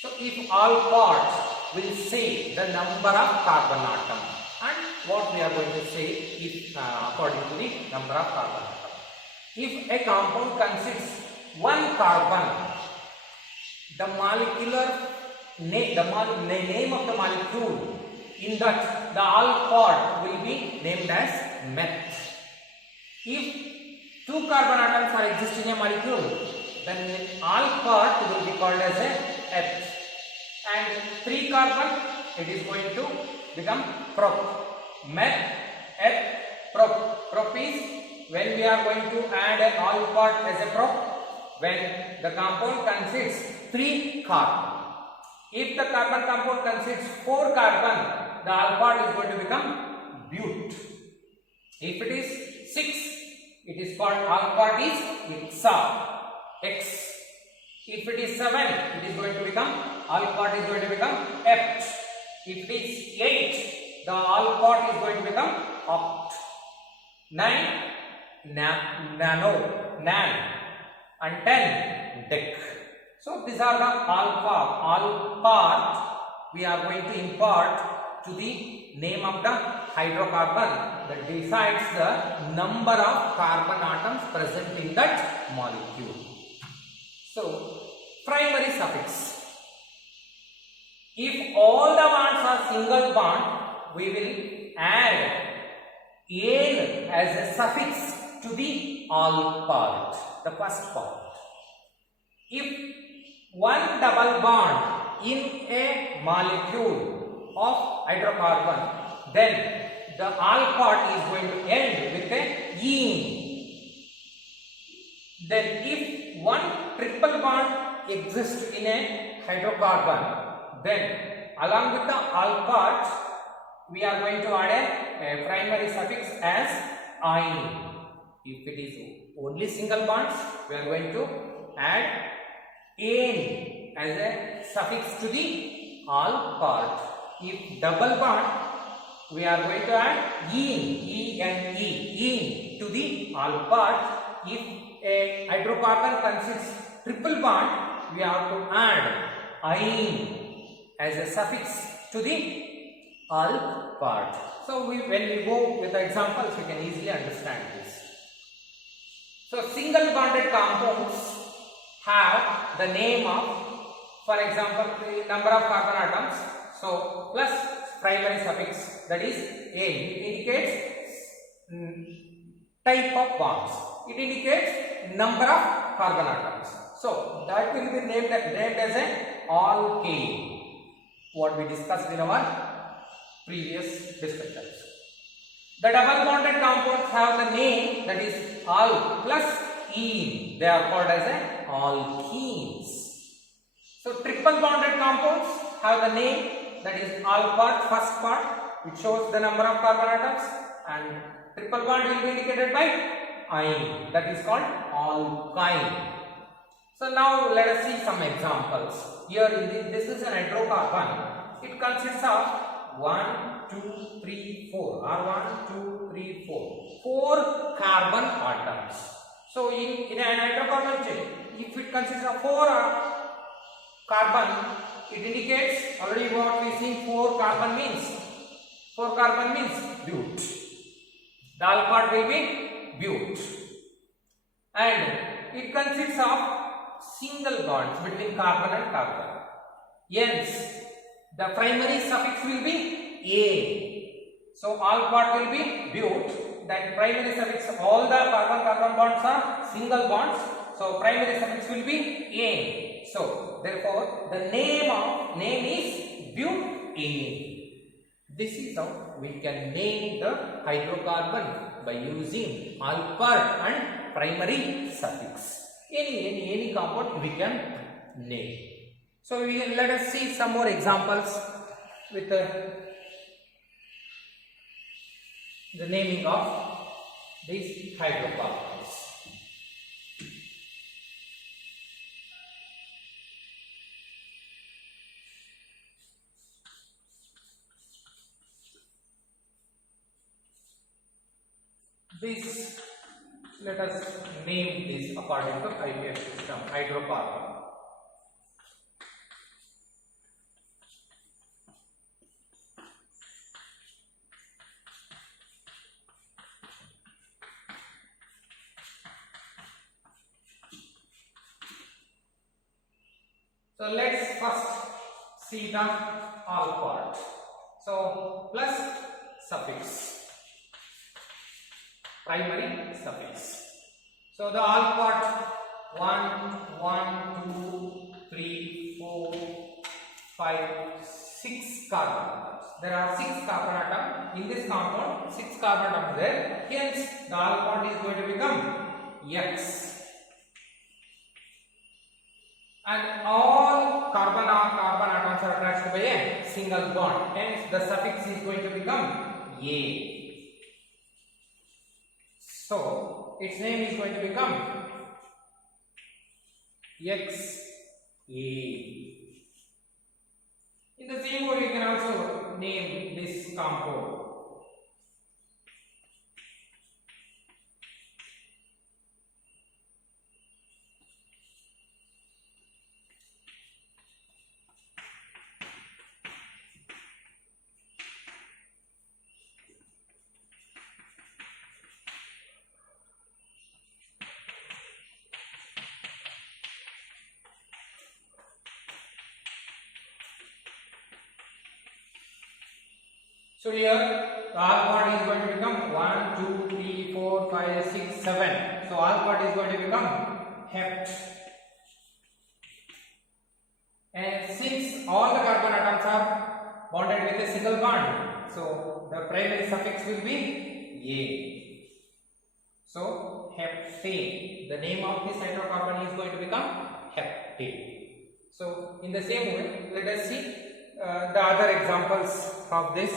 So if alk part will say the number of carbon atom and what we are going to say is according to the number of carbon atoms. If a compound consists one carbon, the name of the molecule in that the alcohol will be named as meth. If two carbon atoms are exist in a molecule, then alcohol will be called as a eth. And 3 carbon, it is going to become prop. Meth, eth, prop. Prop is when we are going to add an alcohol as a prop, when the compound consists 3 carbon. If the carbon compound consists 4 carbon, the alcohol is going to become bute. If it is 6, it is called alcohol is hexa, X. If it is 7, it is going to become alcohol is going to become ept. If it is 8, the alcohol is going to become oct. 9, nano, nan, and 10, dec. So these are the all part we are going to impart to the name of the hydrocarbon that decides the number of carbon atoms present in that molecule. So primary suffix. If all the bonds are single bond, we will add ane as a suffix to the all part, the first part. If one double bond in a molecule of hydrocarbon, then the alcohol is going to end with a ene. Then if one triple bond exists in a hydrocarbon, then along with the alcohol, we are going to add a primary suffix as ine. If it is only single bonds, we are going to add ane as a suffix to the all part. If double bond, we are going to add ene to the all part. If a hydrocarbon consists triple bond, we have to add ine as a suffix to the all part. So when we go with the examples, we can easily understand this. So single bonded compounds have the name of, for example, the number of carbon atoms, so plus primary suffix, that is ane. It indicates type of bonds. It indicates number of carbon atoms. So that will be named as an alkane, what we discussed in our previous discussions. The double bonded compounds have the name, that is al plus ene. They are called as an alkenes. So triple bonded compounds have the name, that is al part, first part, which shows the number of carbon atoms, and triple bond will be indicated by ine, that is called alkyne. So now let us see some examples. Here this is an hydrocarbon. It consists of 1, 2, 3, 4 or 1, 2, 3, 4. 4 carbon atoms. So in an hydrocarbon chain, if it consists of 4 carbon, it indicates already what we see 4 carbon means. 4 carbon means bute. The alcohol will be bute. And it consists of single bonds between carbon and carbon. Hence, the primary suffix will be a. So alcohol will be bute. Then primary suffix, all the carbon bonds are single bonds. So primary suffix will be a. So therefore, the name is butane. This is how we can name the hydrocarbon by using alcohol and primary suffix. Any compound we can name. So let us see some more examples with the naming of these hydrocarbons. This, let us name this according to IUPAC system, hydrocarbon. So let's first see the all part. So plus suffix, primary suffix. So the all part 1, 2, 3, 4, 5, 6 carbon atoms. There are 6 carbon atoms in this compound. 6 carbon atoms there. Hence the all part is going to become X. And all carbon atoms are attached by a single bond. Hence the suffix is going to become A. So its name is going to become XA. In the same way, we can also name this compound. So here the all part is going to become 1, 2, 3, 4, 5, 6, 7. So all part is going to become hept. And since all the carbon atoms are bonded with a single bond, so the primary suffix will be A. So heptane. The name of this hydrocarbon is going to become heptane. So in the same way, let us see the other examples of this.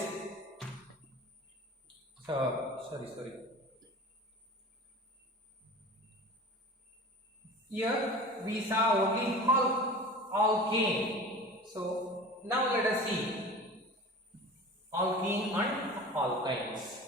So sorry. Here we saw only alkane. So now let us see alkene and alkynes.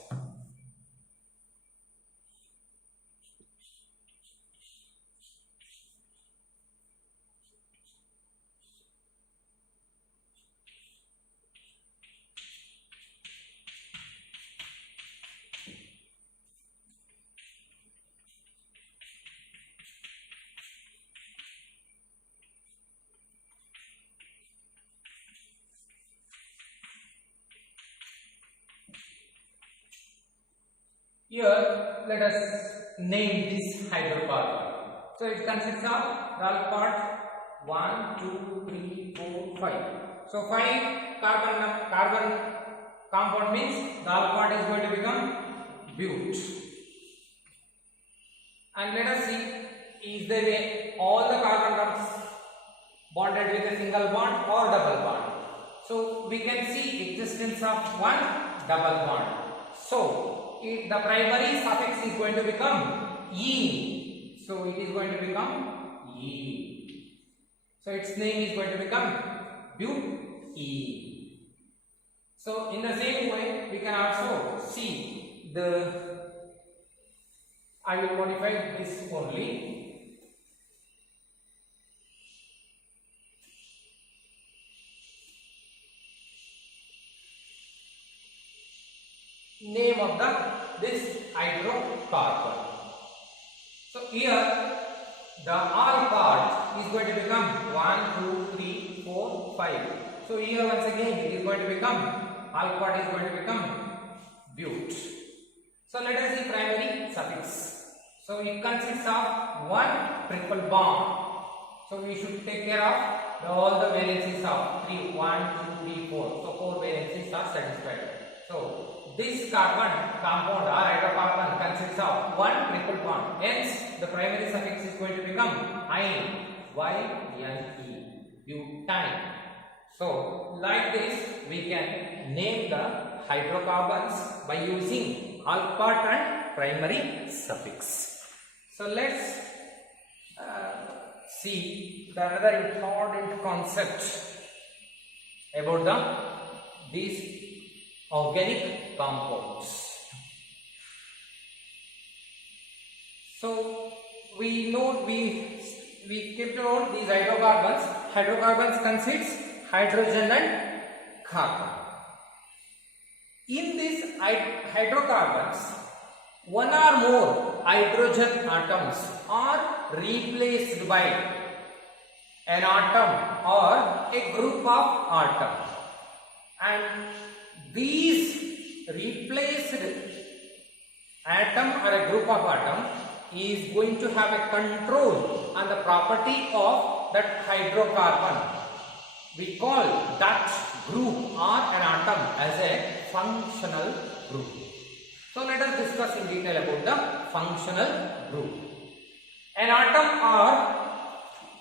Here let us name this hydrocarbon. So it consists of the part 1, 2, 3, 4, 5. So 5 carbon compound means the part is going to become bute. And let us see, is there all the carbon atoms bonded with a single bond or double bond? So we can see existence of one double bond. So the primary suffix is going to become E. So it is going to become E. So its name is going to become bute. So in the same way, we can also see I will modify this only. Name of this hydrocarbon. So here the all part is going to become 1, 2, 3, 4, 5. So here once again it is going to become all part is going to become bute. So let us see primary suffix. So it consists of one triple bond. So we should take care of all the valencies of 3, 1, 2, 3, 4. So 4 valencies are satisfied. So this carbon compound or hydrocarbon consists of one triple bond. Hence, the primary suffix is going to become ine, Y-N-E, butane. So, like this, we can name the hydrocarbons by using all part and primary suffix. So, let's see another important concept about these organic compounds. So we know we kept on these hydrocarbons. Hydrocarbons consists hydrogen and carbon. In these hydrocarbons, one or more hydrogen atoms are replaced by an atom or a group of atoms, and these replaced atom or a group of atom is going to have a control on the property of that hydrocarbon. We call that group or an atom as a functional group. So let us discuss in detail about the functional group. An atom or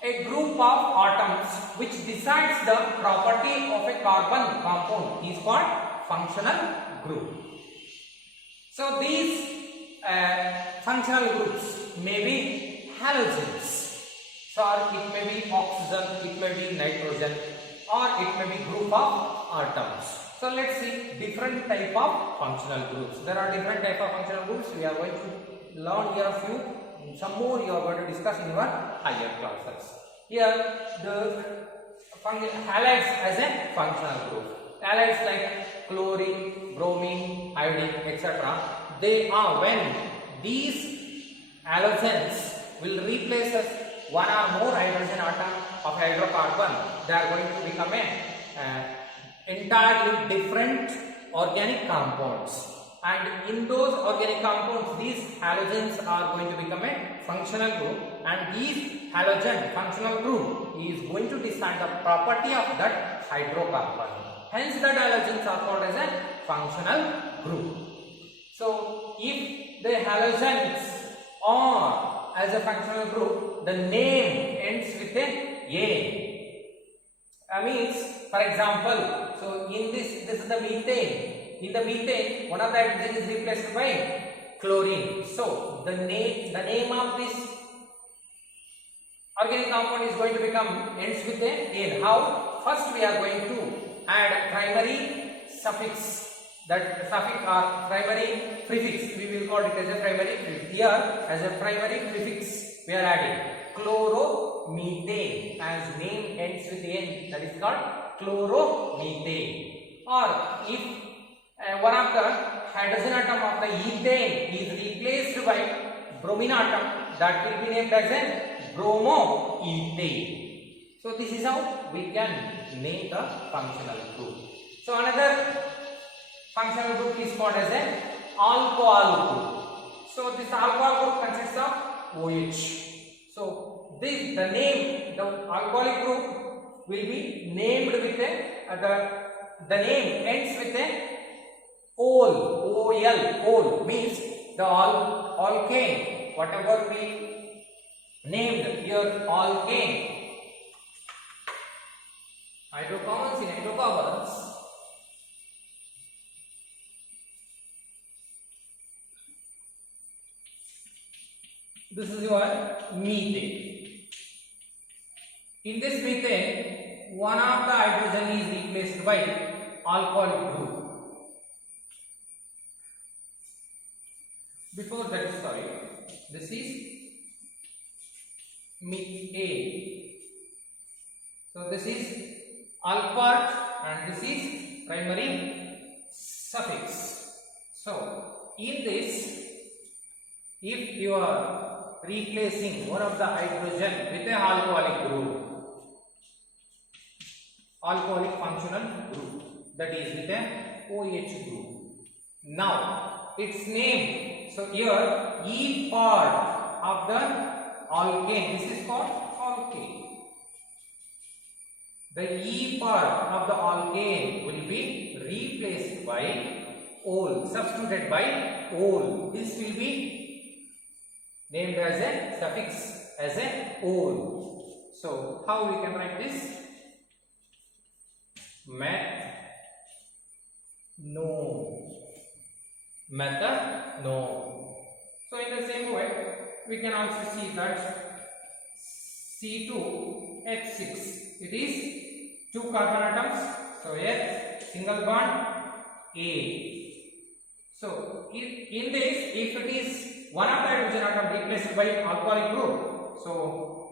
a group of atoms which decides the property of a carbon compound is called functional group. So these functional groups may be halogens, or it may be oxygen, it may be nitrogen, or it may be group of atoms. So let's see different type of functional groups. There are different type of functional groups. We are going to learn here a few. Some more you are going to discuss in your higher classes. Here the halides as a functional group. Halides like chlorine, bromine, iodine, etc. They are when these halogens will replace one or more hydrogen atom of hydrocarbon. They are going to become entirely different organic compounds. And in those organic compounds, these halogens are going to become a functional group, and these halogen functional group is going to decide the property of that hydrocarbon. Hence, that halogens are called as a functional group. So, if the halogens are as a functional group, the name ends with a. Means, for example, so in this is the methane. In the methane, one of the hydrogen is replaced by chlorine. So the name of this organic compound is going to become ends with a. How? First we are going to add primary suffix. That suffix or primary prefix, we will call it as a primary prefix. Here as a primary prefix we are adding chloromethane, as name ends with a, that is called chloromethane. Or if one of the hydrogen atom of the ethane is replaced by bromine atom, that will be named as a bromoethane. So this is how we can name the functional group. So another functional group is called as an alcohol group. So this alcohol group consists of OH. So this the alcoholic group will be named with the name ends with a ol. Ol means the alkane. Whatever we named here alkane. Hydrocarbons in hydrocarbons. This is your methane. In this methane, one of the hydrogen is replaced by alcoholic group. Before that, this is methane. So this is alpart and this is primary suffix. So in this, if you are replacing one of the hydrogen with an alcoholic group, alcoholic functional group, that is with an OH group. Now its name. So here E part of the alkane, this is called alkane. The E part of the alkane will be replaced by ol, substituted by ol. This will be named as a suffix as a ol. So how we can write this? Methanol. So in the same way, we can also see that C2H6. It is two carbon atoms. So H single bond A. So in this, if it is one of the hydrogen atom replaced by alcoholic group, so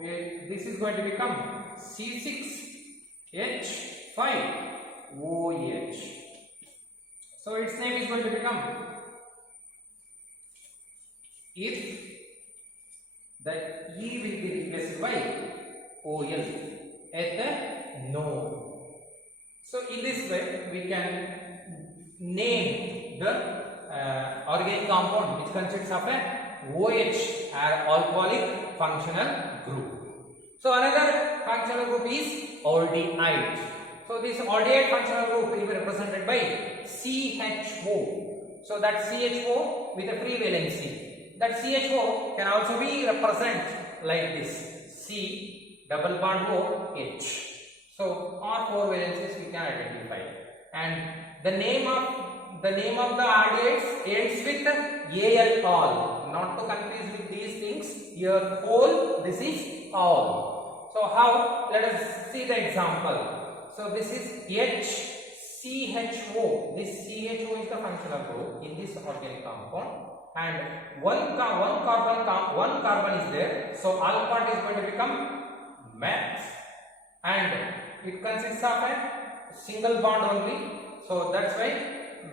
this is going to become C6H5OH. So its name is going to become, if the E will be replaced by OL. ethanol. So in this way we can name the organic compound which consists of a OH, alcoholic functional group. So another functional group is aldehyde. So this aldehyde functional group will be represented by CHO. So that CHO with a free valency. That CHO can also be represented like this: C double bond O H. So all four valencies we can identify. And the name of the aldehydes ends with Al all. Not to confuse with these things. Here all, this is all. So how? Let us see the example. So this is HCHO. This CHO is the functional group in this organic compound, and one carbon is there. So alpha is going to become meth, and it consists of a single bond only. So that's why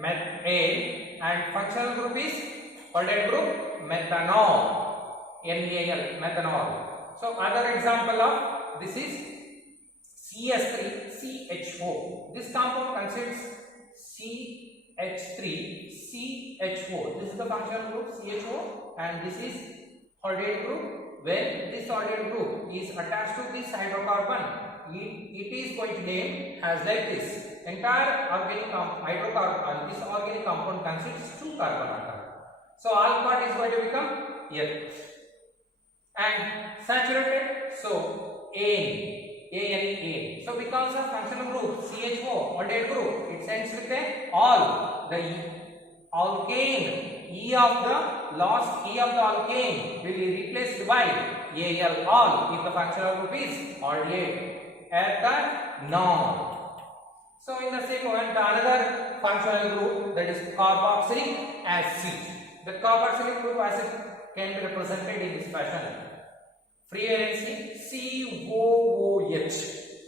methane, and functional group is aldehyde group methanol. NaL, methanol. So other example of this is CH3CHO. This compound consists CH3CHO. This is the functional group CHO, and this is aldehyde group. When this aldehyde group is attached to this hydrocarbon, it is going to name as like this. Entire organic hydrocarbon, this organic compound consists 2 carbon atoms. So alpha is going to become F, and saturated, so ANA. So because of functional group CHO, aldehyde group, it ends with a all. The alkane, E of the last E of the alkane will be replaced by Al all if the functional group is aldehyde. Ethanol. So in the same way, the another functional group, that is carboxylic acid. The carboxylic group acid can be represented in this fashion. Free valency COOH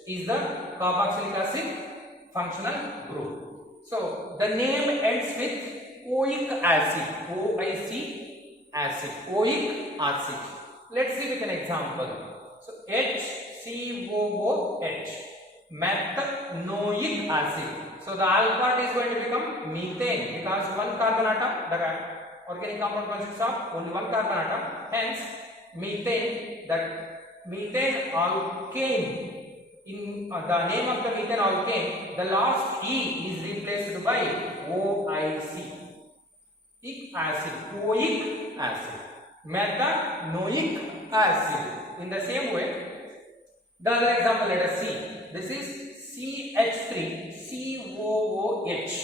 is the carboxylic acid functional group. So the name ends with oic acid. OIC acid. Oic acid. Let's see with an example. So HCOOH, methanoic acid. So the alpha is going to become methane because one carbon atom, the organic compound consists of only one carbon atom. Hence, methane, that methane alkane, in the name of the methane alkane, the last E is replaced by OIC. Acid, oic acid, methanoic acid. In the same way, the other example, let us see. This is CH3COOH.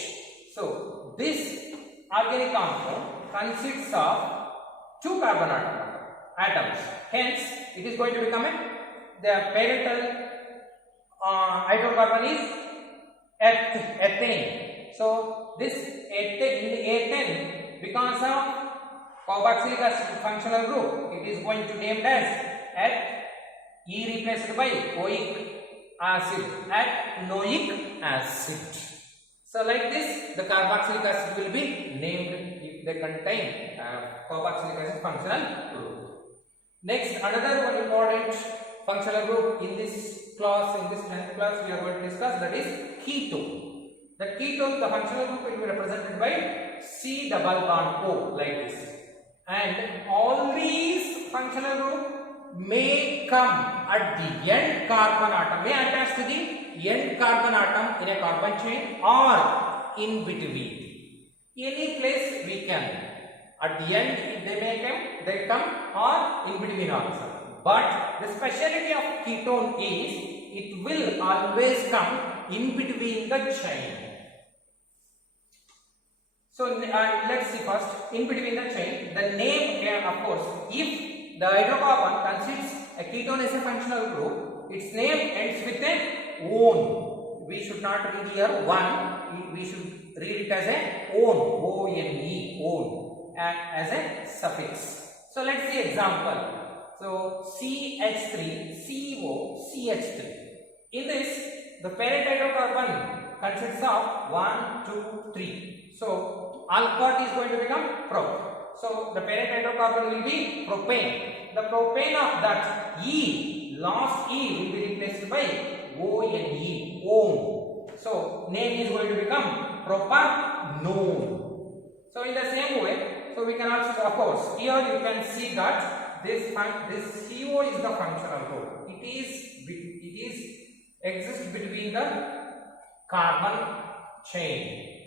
So this organic compound consists of 2 carbon atoms. Hence, it is going to become the parental hydrocarbon is ethane. So this ethane, because of carboxylic acid functional group, it is going to named as E replaced by oic acid, ethanoic acid. So like this, the carboxylic acid will be named if they contain carboxylic acid functional group. Next, another one important functional group in this class, in this 10th class, we are going to discuss, that is ketone. The ketone, the functional group will be represented by C double bond O, like this. And all these functional group may come at the end carbon atom, may attach to the end carbon atom in a carbon chain or in between. Any place we can. At the end they come or in between also. But the speciality of ketone is it will always come in between the chain. So let's see first, in between the chain, the name here, of course, if the hydrocarbon consists a ketone as a functional group, its name ends with an one. We should not read here one, we should read it as a one, O-N-E, one, as a suffix. So let's see example. So CH3, COCH3. In this, the parent hydrocarbon consists of 1, 2, 3. So alcohol is going to become prop. So the parent hydrocarbon will be propane. The propane of that E last E will be replaced by O-N-E, own. So name is going to become propanone. So in the same way, so we can also, of course, here you can see that this CO is the functional group. It exists between the carbon chain.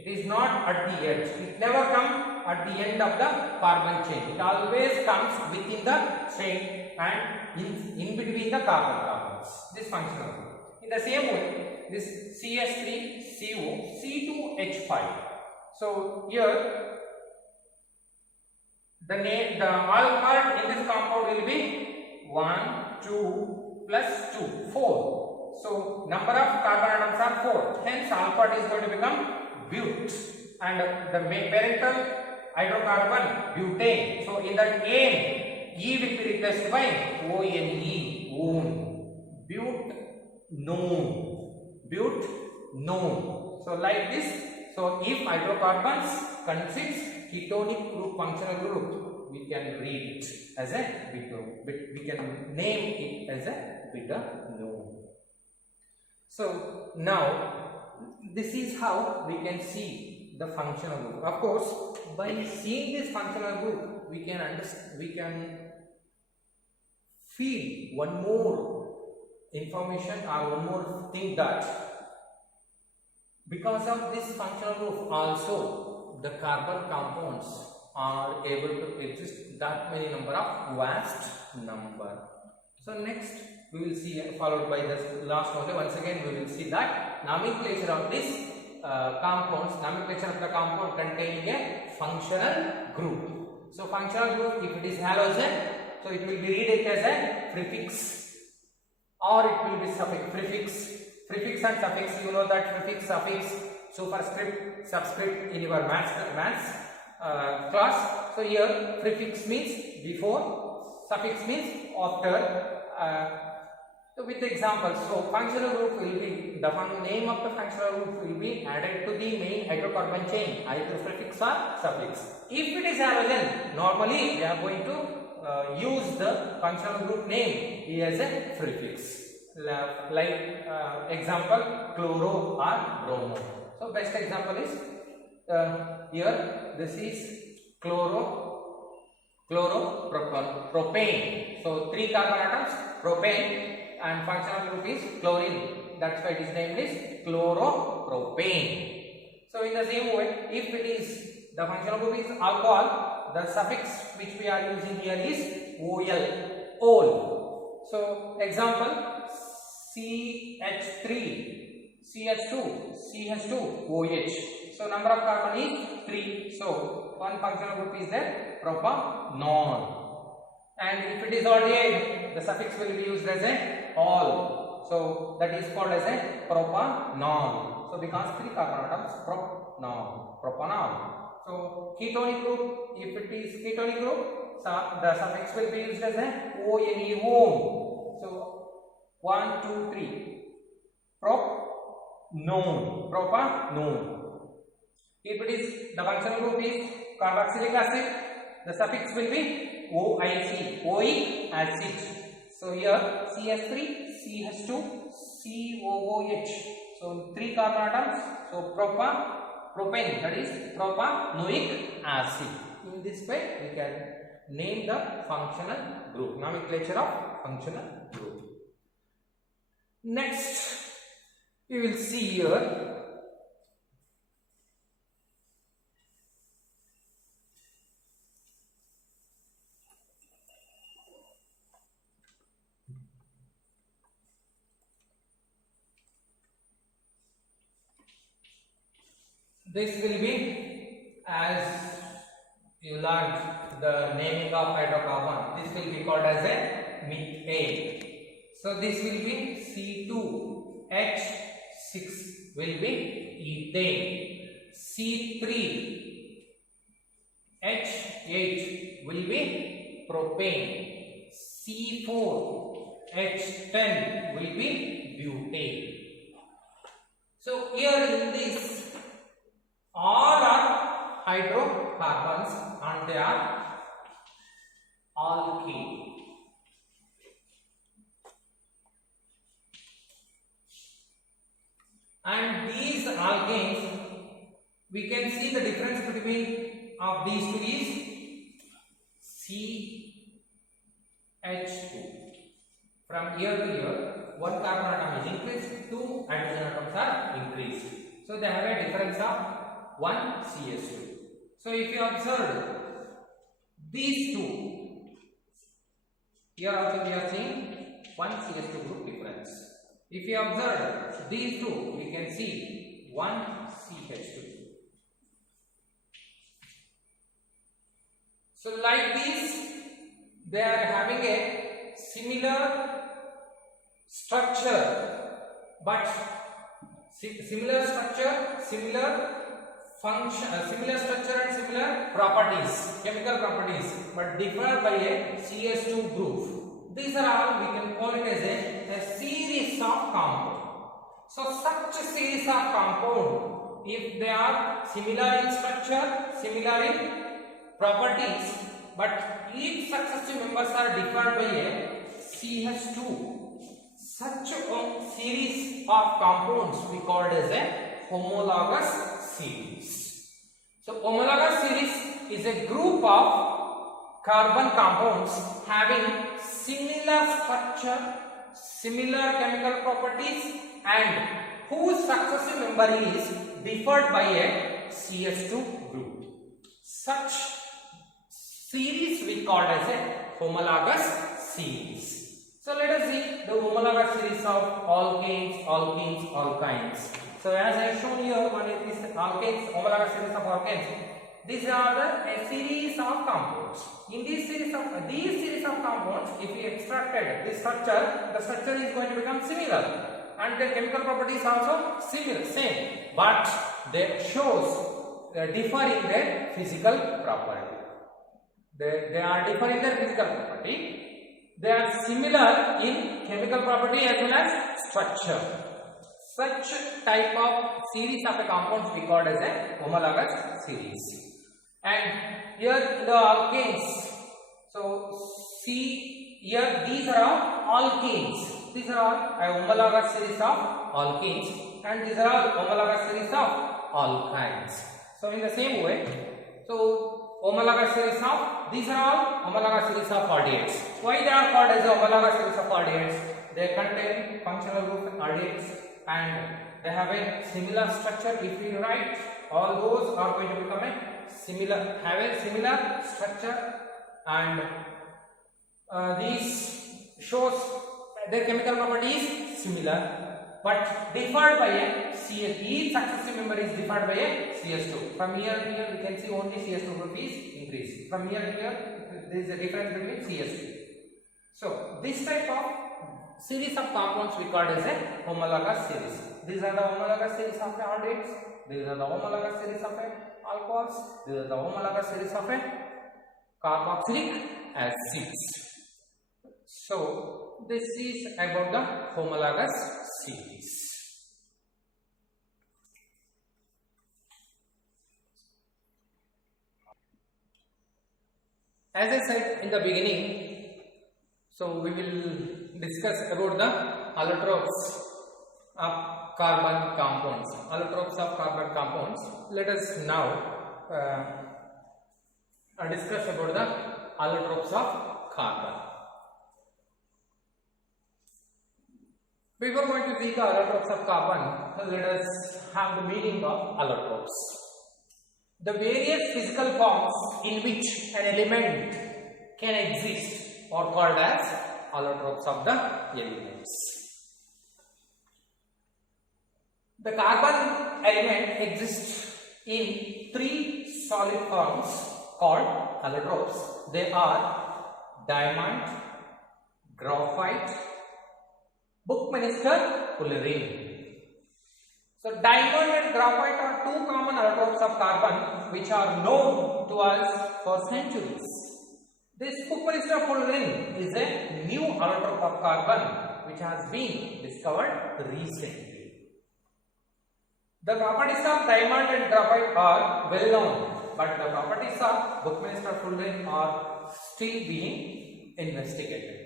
It is not at the edge. It never comes at the end of the carbon chain. It always comes within the chain and in between the carbons. This functional group. In the same way, this CH3CO C2H5. So here the alcohol in this compound will be 1, 2 plus 2, 4. So number of carbon atoms are 4. Hence alcohol is going to become but, and the parental hydrocarbon butane. So in that N, E will be replaced by O-N-E, own. Butanone. So like this. So if hydrocarbons consists ketonic group, functional group, we can read it as a butanone. We can name it as a butanone. So now this is how we can see the functional group. Of course, by seeing this functional group, we can understand, we can feel one more information or one more thing, that because of this functional group also the carbon compounds are able to exist that many number of vast number. So next we will see, followed by the last one. Once again we will see that nomenclature of this compounds, nomenclature of the compound containing a functional group. So functional group, if it is halogen, so it will be read it as a prefix, or it will be suffix. Prefix and suffix, you know that prefix, suffix, superscript, subscript in your maths class. So here prefix means before, suffix means after. So with examples, so functional group will be, the name of the functional group will be added to the main hydrocarbon chain, either prefix or suffix. If it is halogen, normally we are going to use the functional group name as a prefix. Like example, chloro or bromo. So best example is here, this is propane. So 3 carbon atoms, propane, and functional group is chlorine. That's why its name is chloropropane. So in the same way, if it is, the functional group is alcohol, the suffix which we are using here is OL, ol. So example, CH3, CH2, CH2, OH. So number of carbon is 3. So one functional group is there, propanone. And if it is aldehyde, the suffix will be used as a ol. So that is called as a propanone. So because 3 carbon atoms, propanol. So ketonic group, if it is ketonic group, so the suffix will be used as a ONE, own. So 1, 2, 3, propanone. If it is, the functional group is carboxylic acid, the suffix will be OIC, oic acid. So here CH3, CH2, COOH. So 3 carbon atoms. So propane, that is propanoic acid. In this way we can name the functional group, nomenclature of functional group. Next we will see here this will be, as you learned the naming of hydrocarbon, this will be called as a methane. So this will be C2H6 will be ethane, C3H8 will be propane, C4H10 will be butane. So here in this, all are hydrocarbons and they are alkene. and these alkanes, we can see the difference between of these two is CH2. From year to year, one carbon atom is increased, two hydrogen atoms are increased. So they have a difference of one CH2. So if you observe these two, here also we are seeing one CH2 group difference. If you observe these two, we can see one CH2. So like this, they are having a similar structure, but similar structure, similar function, similar structure and similar properties, chemical properties, but differ by a CH2 group. These are all, we can call it as a series of compound. So such a series of compound, if they are similar in structure, similar in properties, but each successive members are differed by a CH2. Such a series of compounds we called as a homologous series. So homologous series is a group of carbon compounds having similar structure, similar chemical properties, and whose successive member is differed by a CH2 group. Such series we called as a homologous series. So let us see the homologous series of alkanes, alkenes, alkynes. So as I have shown here, one is alkanes, homologous series of alkanes. These are a series of compounds. In this series of compounds, if we extracted this structure, the structure is going to become similar, and their chemical properties also similar, same, but they shows differ in their physical property. They are differ in their physical property. They are similar in chemical property as well as structure. Such type of series of compounds we called as a homologous series. And here the alkanes. So see here, these are all alkanes. These are all a homologous series of alkanes, and these are all homologous series of alkynes. So in the same way, so homologous series of, these are all homologous series of aldehydes. Why they are called as a homologous series of aldehydes? They contain functional group aldehydes and they have a similar structure. If we write, all those are going to become a similar, have a similar structure, and these shows their chemical property is similar, but differed by a CH. Each successive member is differed by a CH2. From here to here, we can see only CH2 group is increased. From here to here, there is a difference between CH2. So this type of series of compounds we called as a homologous series. These are the homologous series of aldehydes. These are the homologous series of alcohols. These are the homologous series of carboxylic acids. So this is about the homologous series. As I said in the beginning, so we will discuss about the allotropes of carbon compounds. Allotropes of carbon compounds. Let us now discuss about the allotropes of carbon. Before going to see the allotropes of carbon, let us have the meaning of allotropes. The various physical forms in which an element can exist are called as allotropes of the elements. The carbon element exists in three solid forms called allotropes. They are diamond, graphite, Buckminster fullerene. So diamond and graphite are two common allotropes of carbon which are known to us for centuries. This Buckminster fullerene is a new allotrope of carbon which has been discovered recently. The properties of diamond and graphite are well known, but the properties of Buckminster fullerene are still being investigated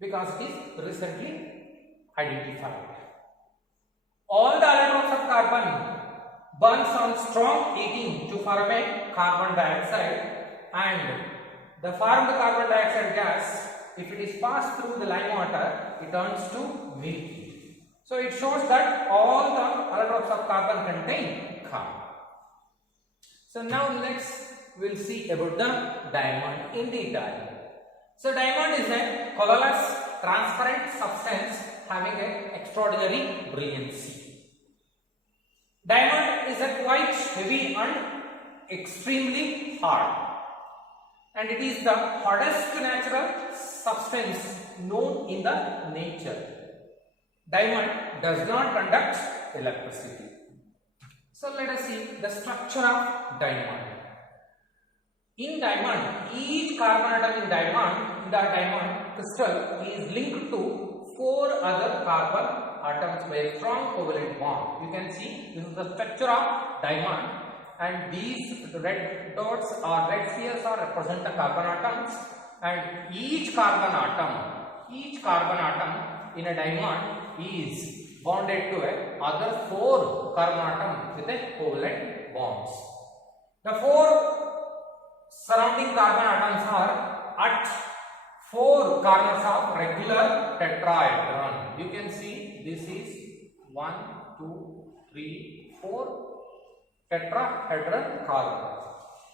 because it is recently identified. All the electrons of carbon burns on strong heating to form a carbon dioxide, and the formed carbon dioxide gas, if it is passed through the lime water, it turns to milky. So it shows that all the electrons of carbon contain carbon. So now next we'll see about the diamond in detail. So diamond is a colorless, transparent substance having an extraordinary brilliancy. Diamond is a quite heavy and extremely hard, and it is the hardest natural substance known in the nature. Diamond does not conduct electricity. So let us see the structure of diamond. In diamond, each carbon atom in the diamond crystal is linked to 4 other carbon atoms by a strong covalent bond. You can see this is the structure of diamond, and these red dots or red spheres represent the carbon atoms, and each carbon atom in a diamond is bonded to a other 4 carbon atoms with a covalent bonds. The 4 surrounding carbon atoms are at 4 corners of regular tetrahedron. You can see this is 1, 2, 3, 4 tetrahedron carbons,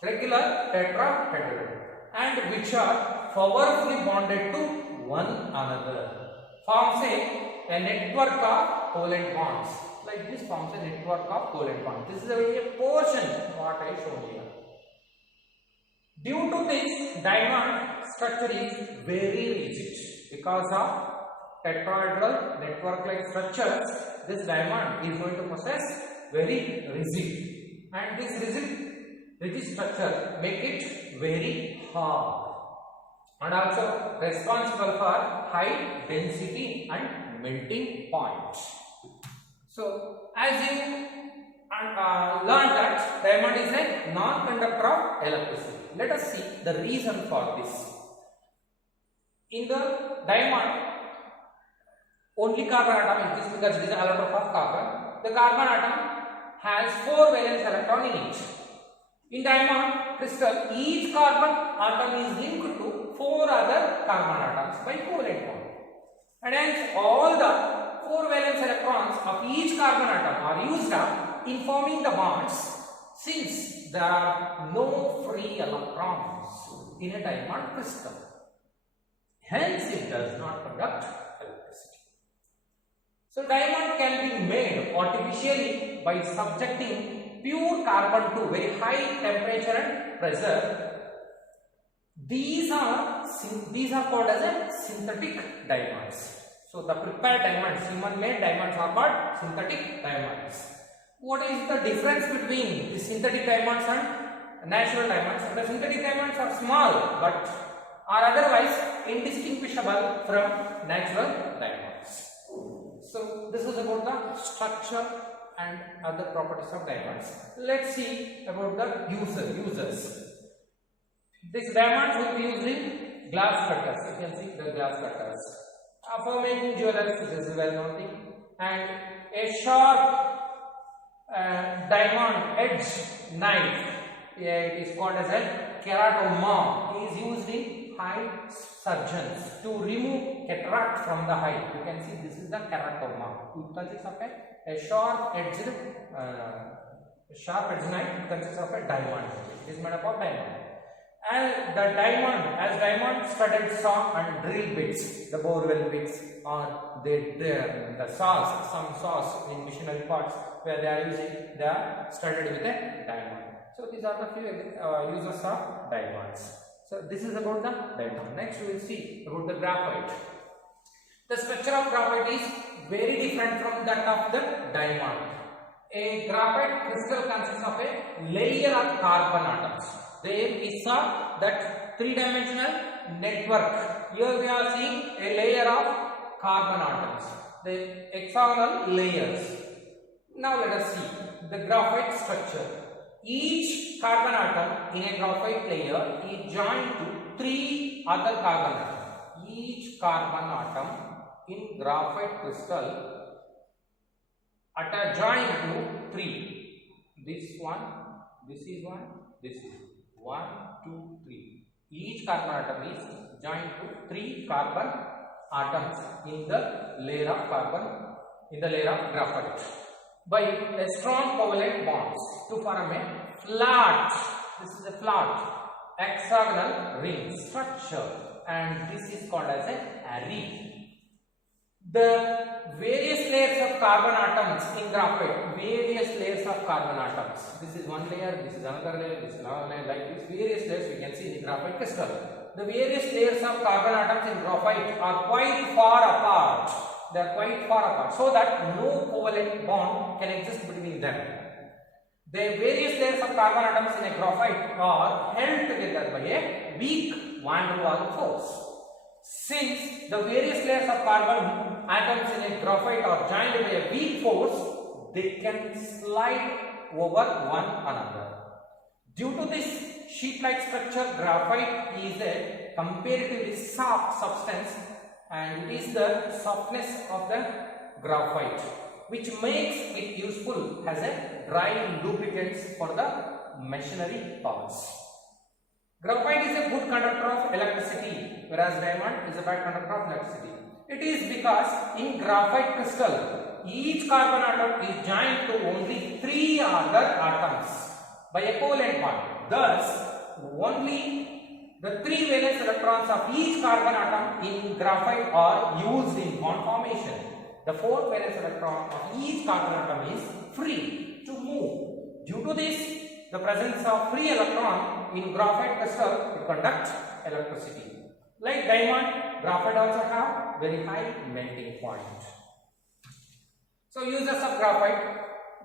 regular tetrahedron, and which are powerfully bonded to one another, forms a network of covalent bonds. Like this forms a network of covalent bonds. This is a portion what I show here. Due to this, diamond structure is very rigid. Because of tetrahedral network-like structures, this diamond is going to possess very rigid, and this rigid structure make it very hard, and also responsible for high density and melting point. So, as you learned that diamond is a non-conductor of electricity. Let us see the reason for this. In the diamond, only carbon atom exists because it is an electron of carbon. The carbon atom has 4 valence electron in it. In diamond crystal, each carbon atom is linked to 4 other carbon atoms by covalent bond, and hence all the 4 valence electrons of each carbon atom are used up in forming the bonds, since there are no free electrons in a diamond crystal. Hence it does not conduct electricity. So diamond can be made artificially by subjecting pure carbon to very high temperature and pressure. These are called as a synthetic diamonds. So the prepared diamonds, human made diamonds are called synthetic diamonds. What is the difference between the synthetic diamonds and natural diamonds? The synthetic diamonds are small but are otherwise indistinguishable from natural diamonds. So this is about the structure and other properties of diamonds. Let's see about the uses. This diamonds will be used in glass cutters. You can see the glass cutters. For making jewelry, this is well known thing. And a sharp diamond edge knife, it is called as a keratoma, is used in eye surgeons to remove cataract from the eye. You can see this is the keratoma. It consists of a sharp edged knife consists of a diamond. It is made up of diamond. And the diamond studded saw and drill bits, the borewell bits, or the saws, some saws in machinery parts where they are using, they are studded with a diamond. So these are the few uses of diamonds. So this is about the diamond. Next we will see about the graphite. The structure of graphite is very different from that of the diamond. A graphite crystal consists of a layer of carbon atoms. There we saw that 3-dimensional network. Here we are seeing a layer of carbon atoms, the hexagonal layers. Now let us see the graphite structure. Each carbon atom in a graphite layer is joined to 3 other carbon atoms. Each carbon atom in graphite crystal joined to 3. This one, this is one, this is 1, 2, 3. Each carbon atom is joined to 3 carbon atoms in the layer of graphite by a strong covalent bonds to form a flat. This is a flat hexagonal ring structure, and this is called as a array. The various layers of carbon atoms in graphite, various layers of carbon atoms. This is one layer, this is another layer, this is another layer, like this. Various layers we can see in the graphite crystal. The various layers of carbon atoms in graphite are quite far apart. They are quite far apart, so that no covalent bond can exist between them. The various layers of carbon atoms in a graphite are held together by a weak van der Waals force. Since the various layers of carbon atoms in a graphite are joined by a weak force, they can slide over one another. Due to this sheet-like structure, graphite is a comparatively soft substance, and it is the softness of the graphite which makes it useful as a dry lubricant for the machinery parts. Graphite is a good conductor of electricity, whereas diamond is a bad conductor of electricity. It is because in graphite crystal, each carbon atom is joined to only 3 other atoms by a covalent bond. Thus, only the 3 valence electrons of each carbon atom in graphite are used in bond formation. The 4th valence electron of each carbon atom is free to move. Due to this, the presence of free electron in graphite crystal to conduct electricity. Like diamond, graphite also have very high melting point. So uses of graphite,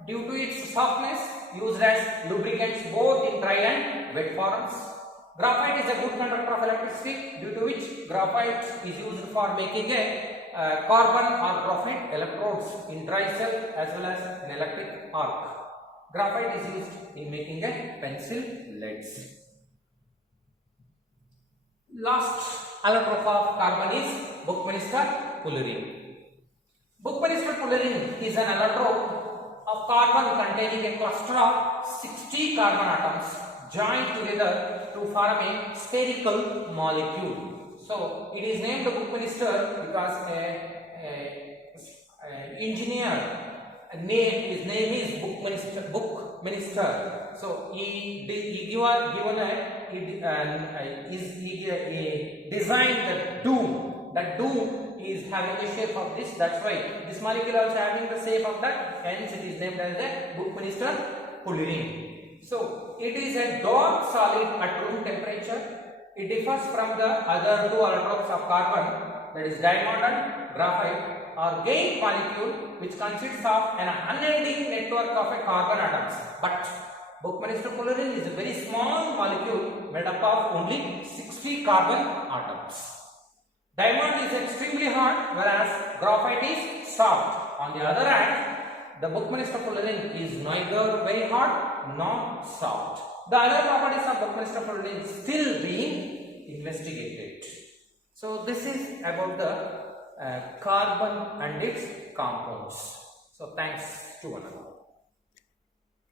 due to its softness, used as lubricants both in dry and wet forms. Graphite is a good conductor of electricity, due to which graphite is used for making a carbon or graphite electrodes in dry cell as well as an electric arc. Graphite is used in making a pencil leads. Last allotrope of carbon is Buckminster fullerene. Buckminster fullerene is an allotrope of carbon containing a cluster of 60 carbon atoms joined together to form a spherical molecule. So it is named Buckminster because engineer his name is Buckminster. So he designed the dome. That dome is having the shape of this. That's why this molecule also having the shape of that. Hence it is named as the Buckminster fullerene. So it is a dark solid at room temperature. It differs from the other 2 allotropes of carbon, that is diamond and graphite, or GAIN molecule, which consists of an unending network of carbon atoms. But Buckminster fullerene is a very small molecule made up of only 60 carbon atoms. Diamond is extremely hard, whereas graphite is soft. On the other hand, the Buckminster fullerene is neither very hard nor soft. The other properties of Buckminster fullerene is still being investigated. So this is about the carbon and its compounds. So thanks to one another.